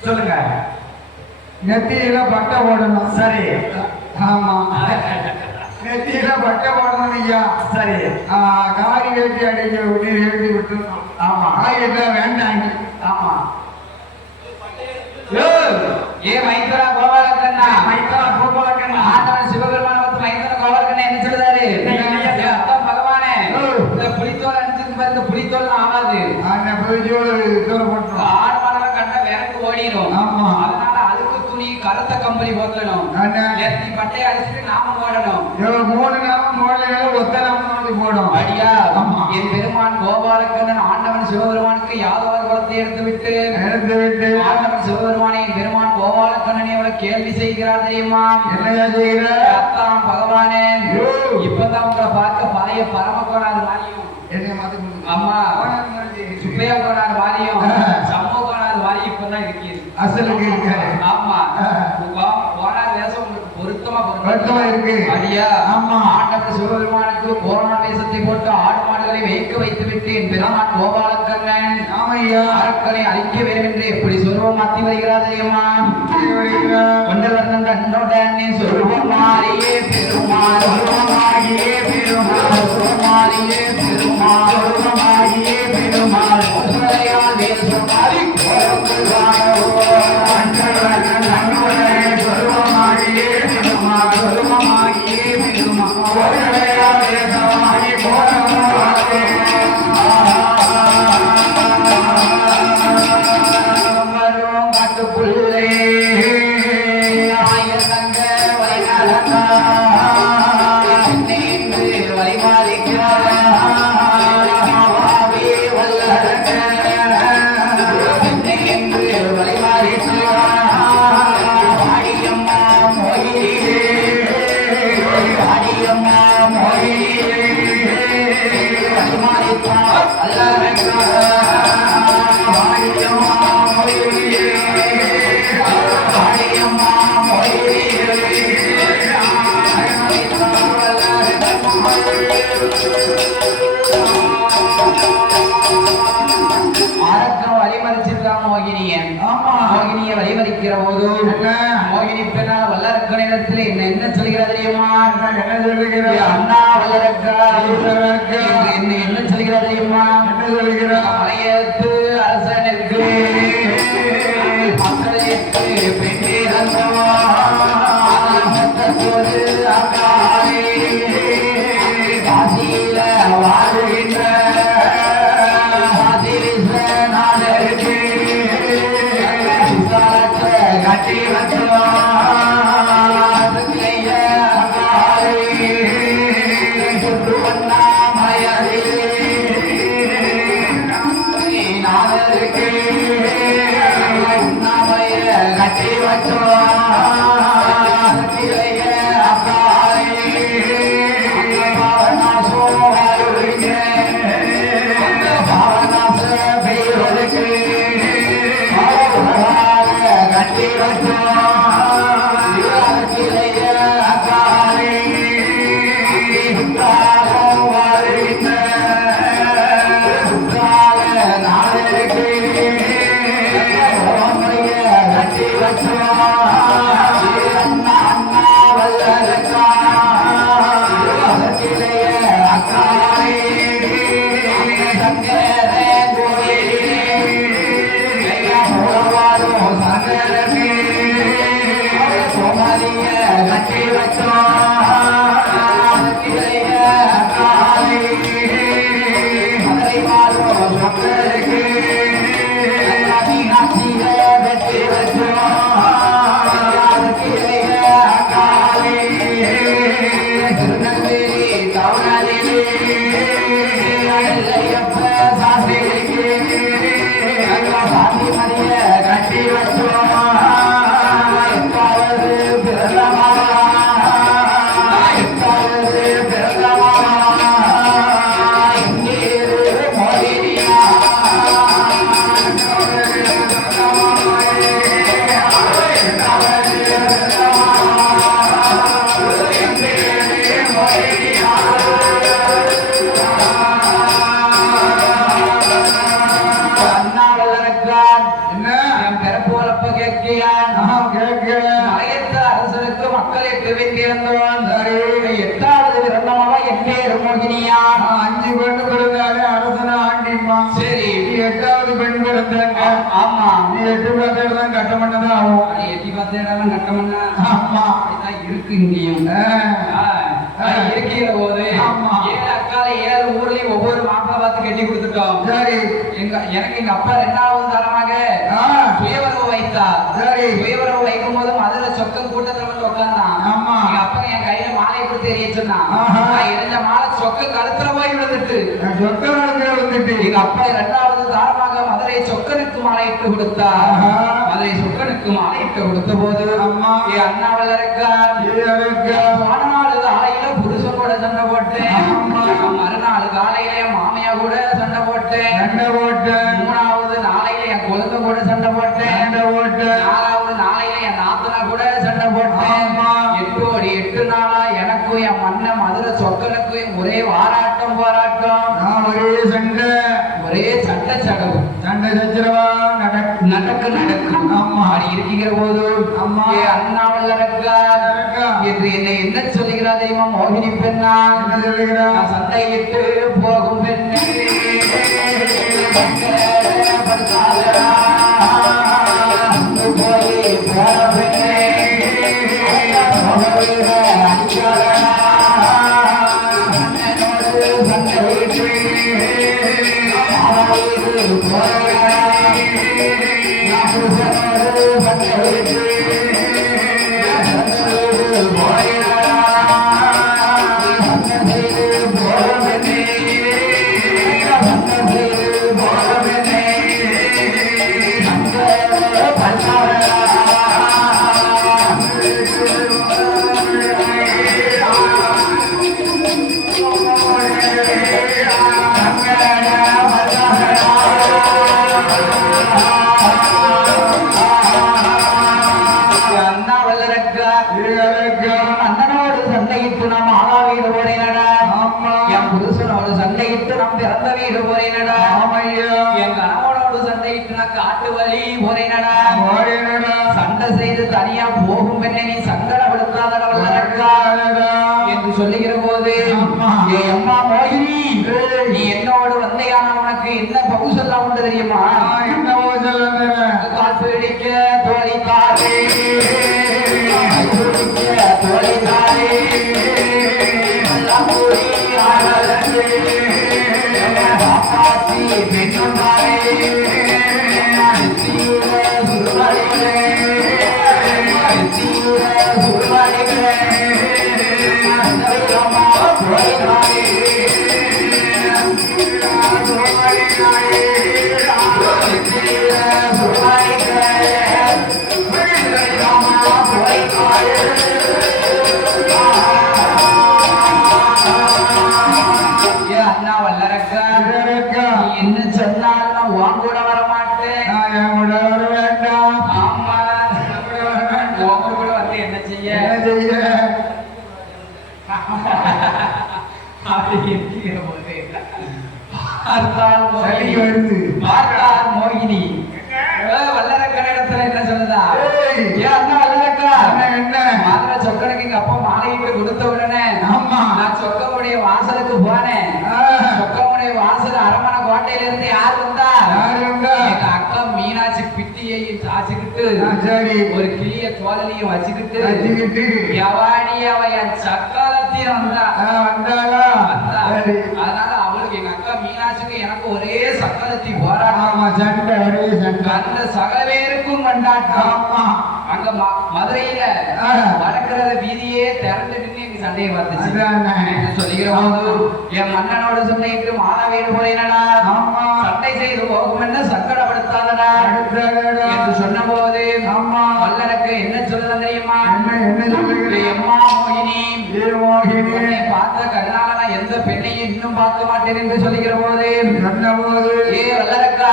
சொல்லுங்க. நெத்தியில பட்டை போடணும். சரி. ஆமா, நெத்தியில பட்டை போடணும் ஐயா. சரி. காரி வேட்டி அடிக்க விட்டு எழுதி விட்டுருணும். ஆமா, ஆயிரம் வேண்டாங்க. ஆமா. ஏ மைத்ரா கோபாலக்கண்ணா, ஆண்டவன் சிவபெருமான மைத்ரா கோபாலக்கண்ணா என்ன சொல்றாரு? அத்தான் பகவானே, இந்த புலித்தோல் அணிச்சிருக்கு பாரு, இந்த புலித்தோல் ஆகாது. ஆடு மாடெல்லாம் கண்டா விரட்டு ஓடிடும். ஆமா, அதனால அழுக்கு துணி கருத்த கம்பளி போக்கணும். நெத்தி பட்டையை அடிச்சுட்டு நாம ஓடணும். 3 நாளும் 3 நாளும் ஒத்த நாம போடும். அடியா, என் பெருமான் கோபாலக்கண்ணன் ஆண்டவன் சிவபெருமானுக்கு யாதவர் குலத்தை எடுத்து விட்டு ஆண்டவன் சிவபெருமானை என் பெருமான் கோபாலக்கண்ணனை எவ்வளவு கேள்வி செய்கிறார் தெரியுமா? என்னையா செய்கிறார்? அத்தான் பகவானே, இப்பதான் உங்களை பார்க்க பழைய பரம கோணாது வாரியம், அம்மா சுப்பையா கோணாது வாரியம், சம்மோ கோணாது வாரியம் இப்பதான் இருக்கிறது. அசலுக்கு இருக்காரு. ஆமா, கோணாது வேஷம் உங்களுக்கு பொருத்தமா இருக்கு. அடியா, ஆமா, ஆண்டவன் சிவபெருமானுக்கு கோணா வேஷத்தை போட்டு ஆடு மாடுகளை வைக்க வைத்து விட்டேன். பெருமான் கோபாலக்கண்ணன் அரக்கனை அழிக்க வேண்டும் என்று எப்படி சொல்வோம் மாத்தி வருகிறார் தெரியுமா? கொண்டு வந்த கண்ணுடனே சொல்வோம் மாறியே பெருமாள், மாறியே பெருமாள், மாறியே பெருமாள், மாறியே பெருமாள், ஒன்றையால் வேஷம் மாறி வழிமறிக்கிற போது மோகினி பெண்ணால் வல்லரக்கனிடத்தில் என்ன சொல்கிறது தெரியுமா? அண்ணா வல்லரக்கா என்ன சொல்கிறது தெரியுமா? மலையத்து அரசனுக்கு மக்களுக்கு பெண்ணே காசியில வாழுகின்ற கட்டி வச்சு கட்டி வச்சோம் கிளைய காலை மதுரை வாழ்வோம் மக்களுக்கு மீனாட்சிய வெட்டி வச்சோம் கிளைய காலை திருநெல்வேலி தவணாதிலே எல்லையப்ப சாஸ்திரிக்கு சாந்தி மணிய கட்டி வச்சோம் பிறந்தமா பிறந்தமா மோதிரியா எட்டாவது பிறந்தவா எட்டே மோகினியா 5 பெண் பிறந்தாலே அரசன ஆண்டிமா சரி எட்டாவது பெண் பிறந்தாங்க ஆமா நீ 8 பேர் தான் கட்ட பண்ணதான் ஆகும் 8 10 கட்ட பண்ண ஆமா இதான் இருக்கு இங்கேயும் இருக்கிற போது ஏழு அக்கால 7 ஊர்லயும் ஒவ்வொரு மாப்பா பார்த்து கட்டி கொடுத்துட்டோம் சரி எனக்கு எங்க அப்பா 2வது தரமாக சுயவரவு வைத்தார் சரி சுயவரவு வைக்கும் போது மதுரை சொக்கம் கூட்டத்துல வந்து உட்கார்ந்தான் ஆமா எங்க அப்பா என் கையில மாலையை கொடுத்து எரிய சொன்னான் எரிஞ்ச மாலை சொக்க கழுத்துல போய் விழுந்துட்டு எங்க அப்பா 2வது தாரமாக மதுரை சொக்கனுக்கு மாலையிட்டு கொடுத்தார் மதுரை சொக்கனுக்கு மாலையிட்டு கொடுத்த போது என் அண்ணாவில் இருக்கார் மறுநாள் காலையில புருஷன் கூட சண்டை போட்டேன் மறுநாள் காலையில மாமியா கூட சண்டை போட்டேன் 3வது நாளையில என் குழந்தை கூட சண்டை போட்டேன் 4வது நாளையில என் நாத்தனா கூட சண்டை போட்டேன் 8 நாளா எனக்கும் என் மண்ண மதுரை சொக்கனுக்கும் ஒரே வாராட்டம் போராட்டம் ஒரே சண்டை சடவு சண்டை சச்சரவா நடக்கு ஆமா இருக்கிற போது அம்மா அண்ணாவில் என்று என்னை என்ன சொல்லுகிறா தெரியுமா மோகினி பெண்ணா என்ன சொல்லுகிறா சண்டையிட்டு போகும் பெண்ணே போய் போற பெண்ணே அண்ணனோடு சண்டையிட்டு நாம் ஆளா வீடு போறேனடா என் புருஷனோடு சண்டையிட்டு நாம் பிறந்த வீடு போறேனடா என் கணவனோடு சண்டையிட்டு நான் காட்டு வழி போறேனடா சண்டை செய்து தனியா போகும் பெண்ணை நீ சங்கடப்படுத்தாதடா என்று சொல்லுகிற போது என் அம்மா மோகினி நீ என்னோடு வந்தையான உனக்கு என்ன பகுசெல்லாம் உண்டு தெரியுமா என்ன கால் பிடிக்க தோழித்தாரே தோழித்தாரே பெண்ணுமாரே என்ன சொன்னாலும் உன் கூட வர மாட்டேன் ஆமா உங்க கூட வந்து என்ன செய்ய மோகினி வல்லரக்கன் இடத்துல என்ன சொல்லுதா ஏன் அண்ணா வல்லரக்கா என்ன மாத்திர சொக்கனுக்கு எங்க அப்பா மாலையிட்டு கொடுத்த உடனே நான் சொக்கமுடைய வாசலுக்கு போனேன் சொக்கமுடைய வாசல் அரமனை கோட்டையில இருந்து யார் வந்தா எங்க அக்கா மீனாட்சி பிட்டியை சாச்சிக்கிட்டு ஒரு கிளிய தோலையும் வச்சுக்கிட்டு எவாடி அவ என் சக்காலத்தையும் வந்தாளா அதனால அவளுக்கு எங்க அக்கா மீனாட்சிக்கு எனக்கு ஒரே சக்காலத்தி போராட்டம் சண்டை ஒரே சண்டை அந்த சகல பேருக்கும் கொண்டாட்டம் அங்க மதுரையில வடக்கிற வீதியே திறந்து நின்று எங்க சண்டையை பார்த்துச்சு சொல்லிக்கிறோம் என் மன்னனோட சொன்னிட்டு மாணவீடு போறேனடா சண்டை செய்து போகும் என்ன சங்கடப்படுத்தாதடா என்று சொன்ன போது வல்லனுக்கு என்ன சொல்லுது தெரியுமா எம்மா மோகினி பார்த்த கண்ணால நான் எந்த பெண்ணையும் இன்னும் பார்க்க மாட்டேன் என்று சொல்லுகிற போது ஏ வல்லரக்கா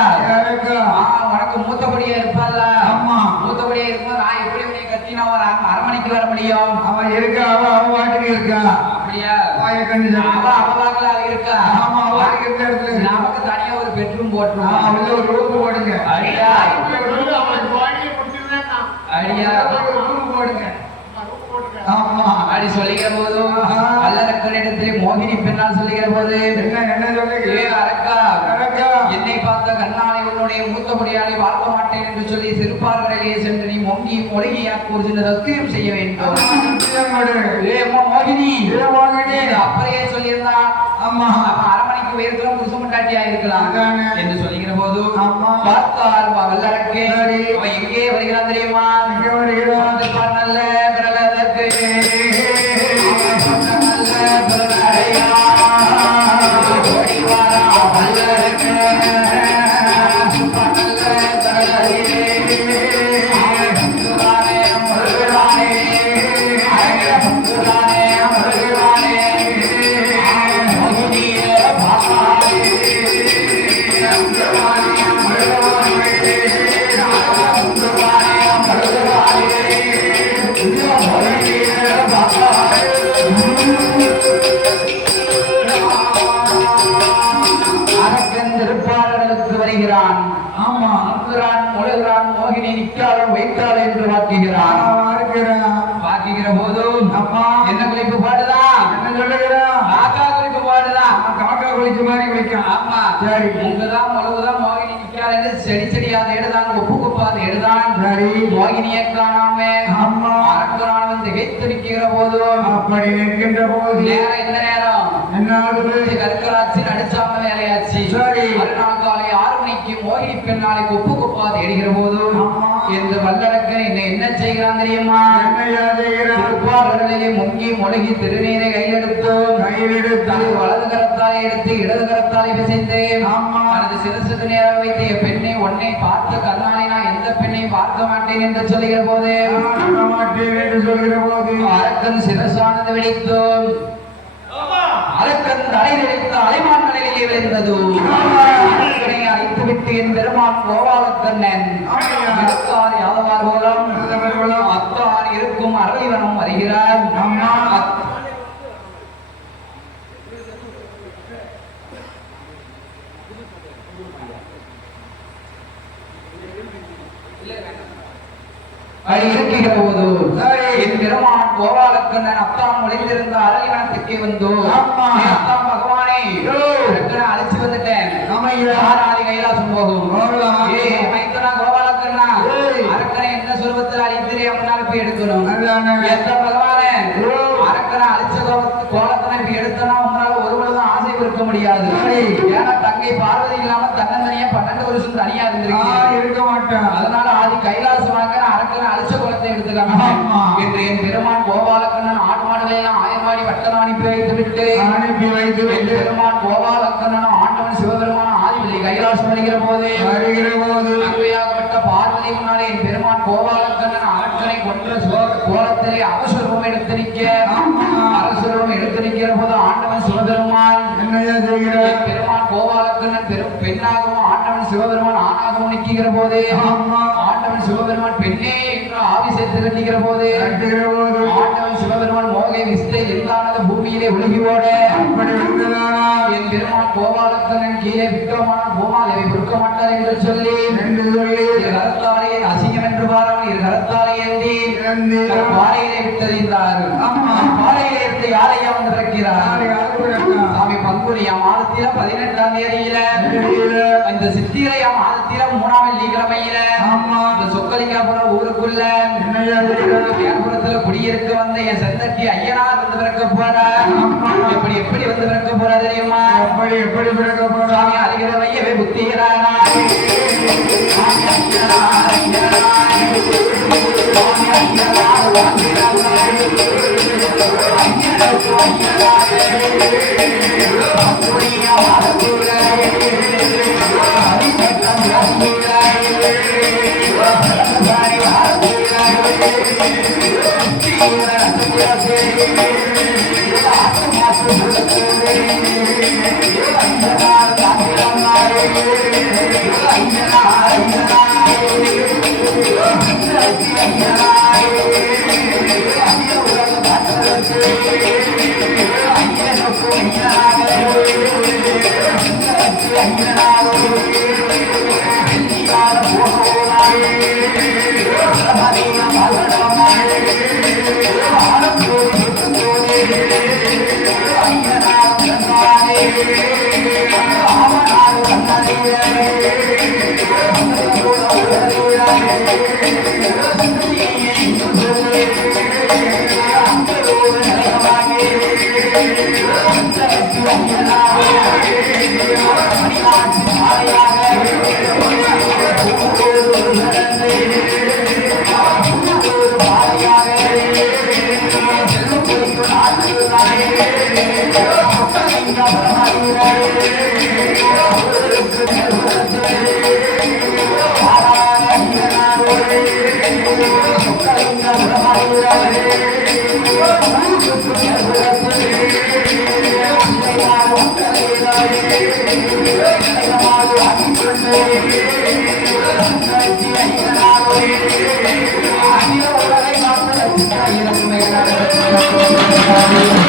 உனக்கு மூத்தபடியா இருப்பாள்ல மூத்தபடியா இருக்கும்போது நான் எப்படி உன்னை கட்டினா ஒரு அரமனைக்கு வர முடியும் அவன் இருக்கா அவன் வாட்டுக்கு இருக்கா அப்படியா அவ இருக்கா நமக்கு தனியா ஒரு பெட்ரூம் போட்டுருவோம் ஒரு ரூம் போடுங்க அடியா அடியா போடுங்க அப்படி சொல்லுகிற போதும் அல்லறக்கனிடத்திலே மோகினி பெண்ணால் சொல்லுகிற போது என்ன சொல்லுங்க என்னை பார்த்த கண்ணாலை உன்னுடைய மூத்தபடியாலை பார்க்க மாட்டேன் என்று சொல்லி சிறுபார்களிலே சென்று நீ மொங்கியும் ஒழுகியாக்கு ஒரு சின்ன சத்தியம் செய்ய வேண்டும் மோகினி அப்படியே சொல்லியிருந்தா அரமனைக்கு உயர்த்தலாம் புருஷமட்டாட்டியா இருக்கலாம் என்று சொல்லுகிற போது பார்த்தார் வல்லரக்கே அவன் எங்கே வருகிறான் தெரியுமா நல்ல கடலதற்கு மோகினி நிற்காலும் வைத்தாள் என்று வாக்குகிறான் வாக்குகிற போதும் என்ன குளிப்பு பாடுதான் என்ன சொல்லுகிறான் காக்கா குளிப்பு பாடுதான் காக்கா குளிச்சு மாதிரி குளிக்கும் ஆமா சரி உங்கதான் உழவுதான் மோகினி நிற்காது என்று செடி செடியாத எடுதான் ஒப்பு குப்பாத எடுதான் சரி மோகினியை காணாம அம்மா அரக்கரானவன் திகைத்து நிற்கிற போதும் அப்படி நிற்கின்ற போது நேரம் எந்த நேரம் என்ன கற்கராட்சி நடிச்சாம வேலையாச்சு சரி மறுநாள் காலை 6 மணிக்கு மோகினி பெண்ணாலை ஒப்பு குப்பாத எடுகிற போதும் இந்த வல்லரக்கன் என்ன செய்கிறான் தெரியுமா திருப்பார்களிலே முங்கி மொழகி திருநீரை கையெடுத்து வலது கரத்தாலே எடுத்து இடது கரத்தாலே பிசைந்து தனது சிறுசுக்கு நேரம் வைத்து பெண்ணை உன்னை பார்த்த கண்ணாலே நான் எந்த பெண்ணையும் பார்க்க மாட்டேன் என்று சொல்லுகிற போது அரக்கன் சிரசானது வெடித்தோம் அரக்கன் தலையிலிருந்த அலைமான் நிலையிலே விழுந்தது அழைத்து விட்டு என் பெருமான் கோபாலக்கண்ணன் யாதவார் போலம் அத்தான் இருக்கும் அரளிவனம் வருகிறார் இருக்கிற போது என் பெருமான் கோபாலக்கண்ணன் அத்தான் ஒளிந்திருந்த அரளிவனத்துக்கே வந்தோ அத்தான் பகவானே அழைச்சு வந்துட்டேன் கைலாசம் போகும் கோபாலக்கண்ணா அரக்கனை என்ன சுரூபத்தில் அழித்திரே அப்படின்னாலும் போய் எடுக்கணும் எந்த பகவானே அரக்கனை அழிச்ச கோலத்தனை இப்ப எடுத்தனா உங்களால ஒரு பொழுதும் ஆசை இருக்க முடியாது ஏன்னா தங்கை பார்வதி இல்லாம தன்னந்தனியா 12 வருஷம் தனியா இருக்க மாட்டேன் அதனால ஆதி கைலாசமாக அரக்கனை அழிச்ச கோலத்தை எடுத்துக்காம என்று என் பெருமான் கோபாலக்கண்ணன் ஆடு மாடுகளை எல்லாம் ஆயமாடி வட்டம் அனுப்பி வைத்து விட்டு என் பெருமான் கோபாலக்கண்ணன் ஆண்டவன் சிவபெருமான ஆதிவில்லை கைலாசம் வருகிற போது அங்கையாகப்பட்ட பார்வதி முன்னாலே என் பெருமான் கோபாலக்கண்ணன் அரக்கனை கொன்ற கோலத்திலே அவசரம் எடுத்து நிற்க அரசுரம் எடுத்து நிற்கிற போது ஆண்டவன் சிவபெருமான் என் பெருமான் கோபாலக்கண்ணன் பெண்ணாகவும் ஆண்டவன் சிவபெருமான் ஆணாகவும் நிற்கிற போதே ஆண்டவன் சிவபெருமான் பெண்ணே என்று ஆவி சேர்த்து கட்டிக்கிற போது ஆண்டவன் சிவபெருமான் மோகை விஸ்தை எல்லானது பூமியிலே ஒழுகி ஓட என் பெருமான் கோபாலக்கண்ணன் கீழே விக்கிரமான பூமாதேவி பொறுக்க மாட்டார் என்று சொல்லி கரத்தாலே அசிங்கம் என்று பாராமல் இரு கரத்தாலே ஏந்தி பாறையிலே விட்டறிந்தார் பாறையிலே விட்டு யாரையா வந்து பிறக்கிறார் சாமி பங்குனியா மாதத்தில 18ஆம் தேதியில இந்த சித்திரையா மாதத்தில 3ஆம் வெள்ளிக்கிழமையில இந்த சொக்கலிங்காபுரம் ஊருக்குள்ள வியாபுரத்துல குடியிருக்க வந்த என் செந்தட்டி ஐயனார் வந்து பிறக்க போறா. எப்படி எப்படி வந்து பிறக்க போறா தெரியுமா? எப்படி பிறக்க போறா? அழுகிற வையவே புத்திகிறானா Thank you.